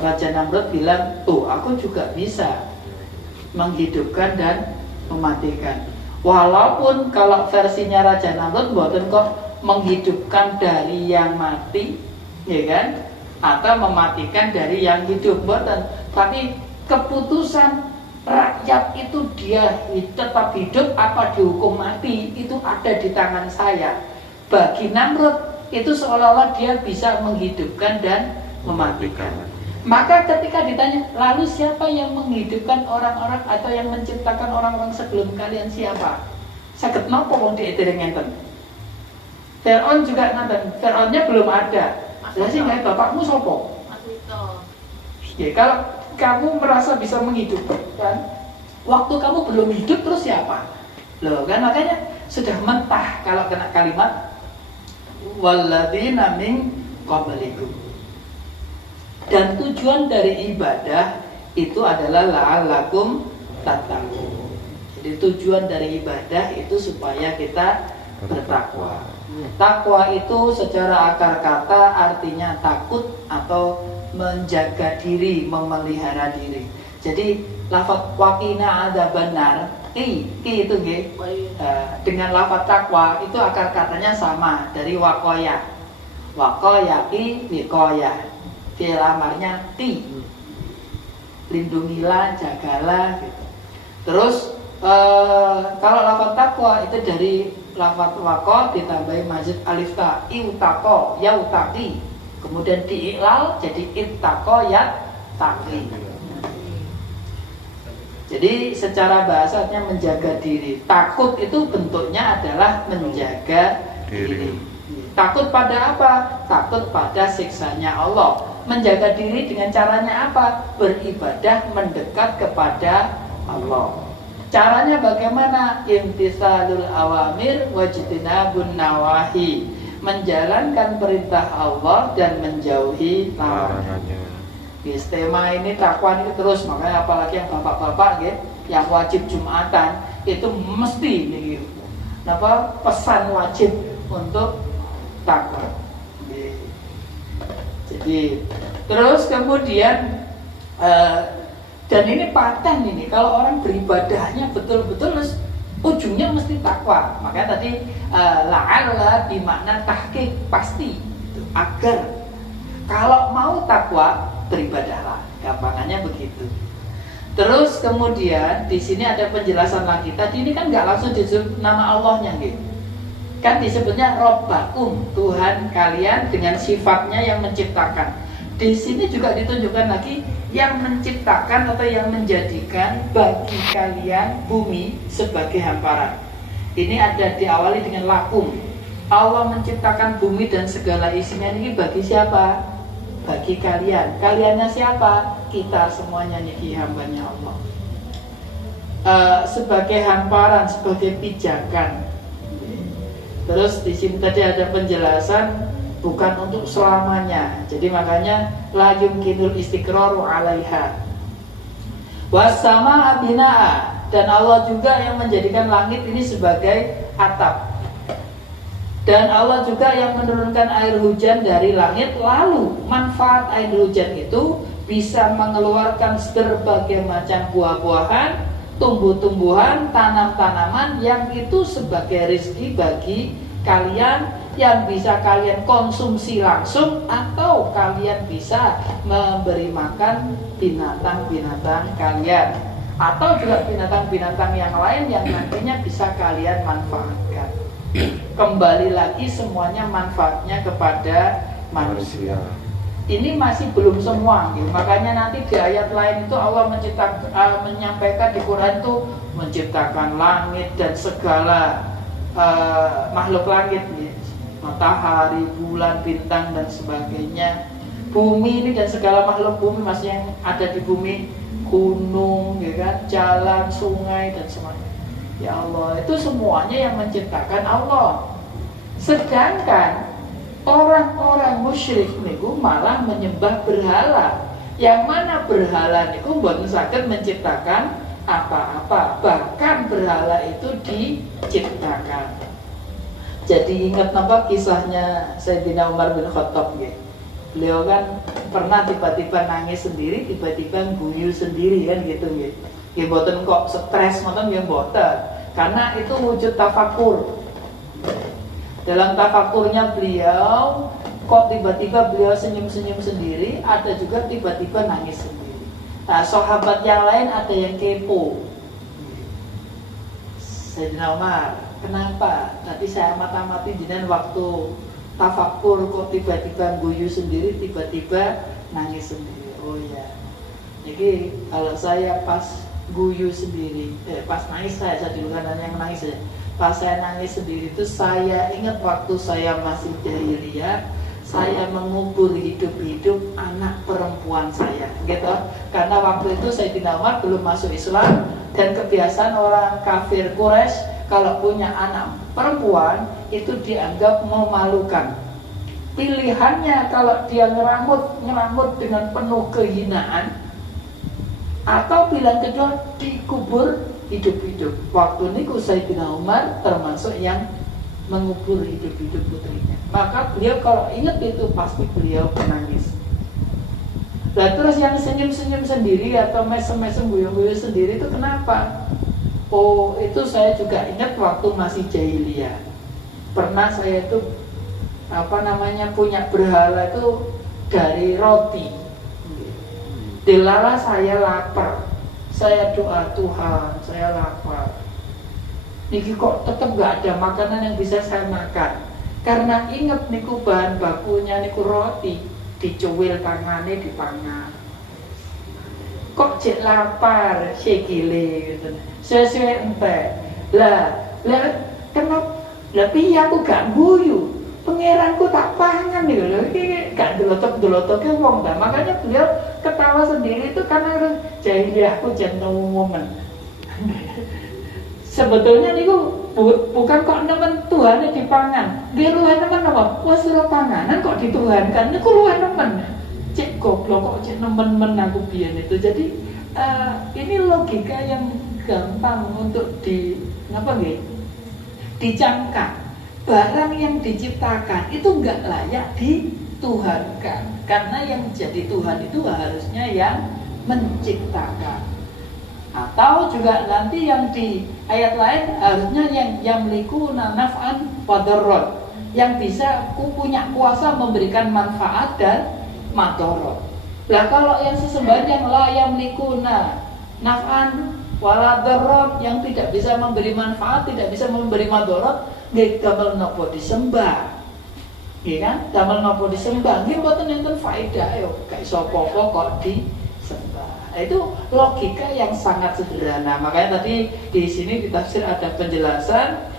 Raja Namrud bilang, tuh aku juga bisa menghidupkan dan mematikan. Walaupun kalau versinya Raja Namrud buatan kok menghidupkan dari yang mati, ya kan? Atau mematikan dari yang hidup, buatan. Tapi keputusan rakyat itu dia tetap hidup apa dihukum mati itu ada di tangan saya. Bagi Namrud itu seolah-olah dia bisa menghidupkan dan mematikan. Maka ketika ditanya, lalu siapa yang menghidupkan orang-orang atau yang menciptakan orang-orang sebelum kalian siapa? Saged napa wong diedere ngenten. Fir'aun juga ngenten. Fir'aunnya belum ada. Lah sing gawe bapakmu sapa? Mas Wito. Ya, kalau kamu merasa bisa menghidupkan waktu kamu belum hidup terus siapa? Loh kan makanya sudah mentah kalau kena kalimat walladzina min qablikum. Dan tujuan dari ibadah itu adalah la'allakum tattaqun. Jadi tujuan dari ibadah itu supaya kita bertakwa. Takwa itu secara akar kata artinya takut atau menjaga diri, memelihara diri. Jadi lafaz waqina adzabannar, ki itu nggih. Dengan lafaz takwa itu akar katanya sama dari waqaya. Waqayati wiqayah. Fi'il amarnya ti. Lindungilah, jagalah gitu. Terus kalau lafaz takwa itu dari lafaz waqa ditambahi mazid alif ta, iutaqo, yautaqi. Kemudian diiklal jadi ittaqo yattaqi. Jadi secara bahasanya menjaga diri. Takut itu bentuknya adalah menjaga diri. Takut pada apa? Takut pada siksanya Allah. Menjaga diri dengan caranya apa? Beribadah mendekat kepada Allah. Caranya bagaimana? Imtisalul awamir wajtinabun nawahi. Menjalankan perintah Allah dan menjauhi larangannya. Tema ini takwa ini terus, makanya apalagi yang bapak-bapak gitu, yang wajib Jumatan itu mesti gitu. Pesan wajib untuk takwa. Jadi terus kemudian dan ini paten ini kalau orang beribadahnya betul-betul ujungnya mesti takwa. Makanya tadi la'alla bimakna tahqiq, pasti itu, agar kalau mau takwa beribadahlah, gampangannya begitu. Terus kemudian di sini ada penjelasan lagi. Tadi ini kan nggak langsung disebut nama Allahnya gitu. Kan disebutnya Robbakum, Tuhan kalian dengan sifatnya yang menciptakan. Di sini juga ditunjukkan lagi yang menciptakan atau yang menjadikan bagi kalian bumi sebagai hamparan. Ini ada diawali dengan lakum. Allah menciptakan bumi dan segala isinya ini bagi siapa? Bagi kalian. Kaliannya siapa? Kita semuanya niki hambanya Allah. Sebagai hamparan, sebagai pijakan. Terus di sini tadi ada penjelasan bukan untuk selamanya. Jadi makanya la yumkinul istiqraru 'alaiha. Wasama binaa, dan Allah juga yang menjadikan langit ini sebagai atap. Dan Allah juga yang menurunkan air hujan dari langit. Lalu manfaat air hujan itu bisa mengeluarkan berbagai macam buah-buahan, tumbuh-tumbuhan, tanam-tanaman yang itu sebagai rezeki bagi kalian yang bisa kalian konsumsi langsung atau kalian bisa memberi makan binatang-binatang kalian atau juga binatang-binatang yang lain yang nantinya bisa kalian manfaatkan. Kembali lagi semuanya manfaatnya kepada manusia. Ini masih belum semua gitu. Makanya nanti di ayat lain itu Allah menyampaikan di Quran itu menciptakan langit dan segala makhluk langit gitu. Matahari, bulan, bintang dan sebagainya. Bumi ini dan segala makhluk bumi masih yang ada di bumi, gunung, ya kan, jalan, sungai dan sebagainya. Ya Allah, itu semuanya yang menciptakan Allah. Sedangkan orang-orang musyrik niku malah menyembah berhala Yang mana berhala niku mboten saged menciptakan apa-apa, bahkan berhala itu diciptakan. Jadi ingat napa kisahnya Sayyidina Umar bin Khattab ya. Beliau kan pernah tiba-tiba nangis sendiri, tiba-tiba guyu sendiri kan gitu ya. Ya mboten kok stres mboten ya mboten. Karena itu wujud tafakur. Dalam tafakurnya beliau kok tiba-tiba beliau senyum-senyum sendiri, ada juga tiba-tiba nangis sendiri. Nah, sahabat yang lain ada yang kepo. Sayyidina Umar, kenapa? Tadi saya amati jenengan waktu tafakur kok tiba-tiba guyu sendiri, tiba-tiba nangis sendiri. Oh ya. Jadi kalau saya pas guyu sendiri, pas nangis saya dulu kan yang nangis ya. Pas saya nangis sendiri itu saya ingat waktu saya masih jahiliyah, saya mengubur hidup-hidup anak perempuan saya, gitu. Karena waktu itu Sayyidina Umar belum masuk Islam dan kebiasaan orang kafir Quraisy kalau punya anak perempuan itu dianggap memalukan. Pilihannya kalau dia ngeramut dengan penuh kehinaan, atau pilihan kedua dikubur hidup-hidup. Waktu niku Sayyidina Umar termasuk yang mengubur hidup-hidup putrinya. Maka beliau kalau ingat itu pasti beliau menangis. Nah terus yang senyum-senyum sendiri atau mesem-mesem guyu-guyu sendiri itu kenapa? Oh itu saya juga ingat waktu masih jahiliyah. Pernah saya itu punya berhala itu dari roti. Delala saya lapar, saya doa Tuhan, saya lapar. Niki kok tetap gak ada makanan yang bisa saya makan. Karena ingat niku bahan bakunya niku roti, dicuwil tangane dipangan. Kok cek lapar, sikile gitu. Sesuai entek. Lah kenapa? Lah piye aku gak guyu? Pangeranku tak pangan nih lho, iki gak delotok-delotoke wong ta. Makanya beliau ketawa sendiri itu karena jahiliyahku jeneng momen. Sebetulnya niku bukan kok nemen Tuhane dipangan. Nggih luwih nemen apa? Wes ora panganan kok dituhankan. Niku luwih nemen. Cek goblok kok cek nemen-nemen aku biyen itu. Jadi ini logika yang gampang untuk dicamkan. Barang yang diciptakan itu enggak layak dituhankan, karena yang jadi Tuhan itu harusnya yang menciptakan. Atau juga nanti yang di ayat lain harusnya yang yamliku naf'an wa darran, yang bisa punya kuasa memberikan manfaat dan madarat. Lah kalau yang sesembahan yang la yamliku naf'an wala darran, yang tidak bisa memberi manfaat, tidak bisa memberi madarat, nggih damel napa disembah. Nggih kan? Damel napa disembah? Nggih mboten enten faedah yo, gak iso apa-apa kok disembah. Itu logika yang sangat sederhana. Makanya tadi di sini di tafsir ada penjelasan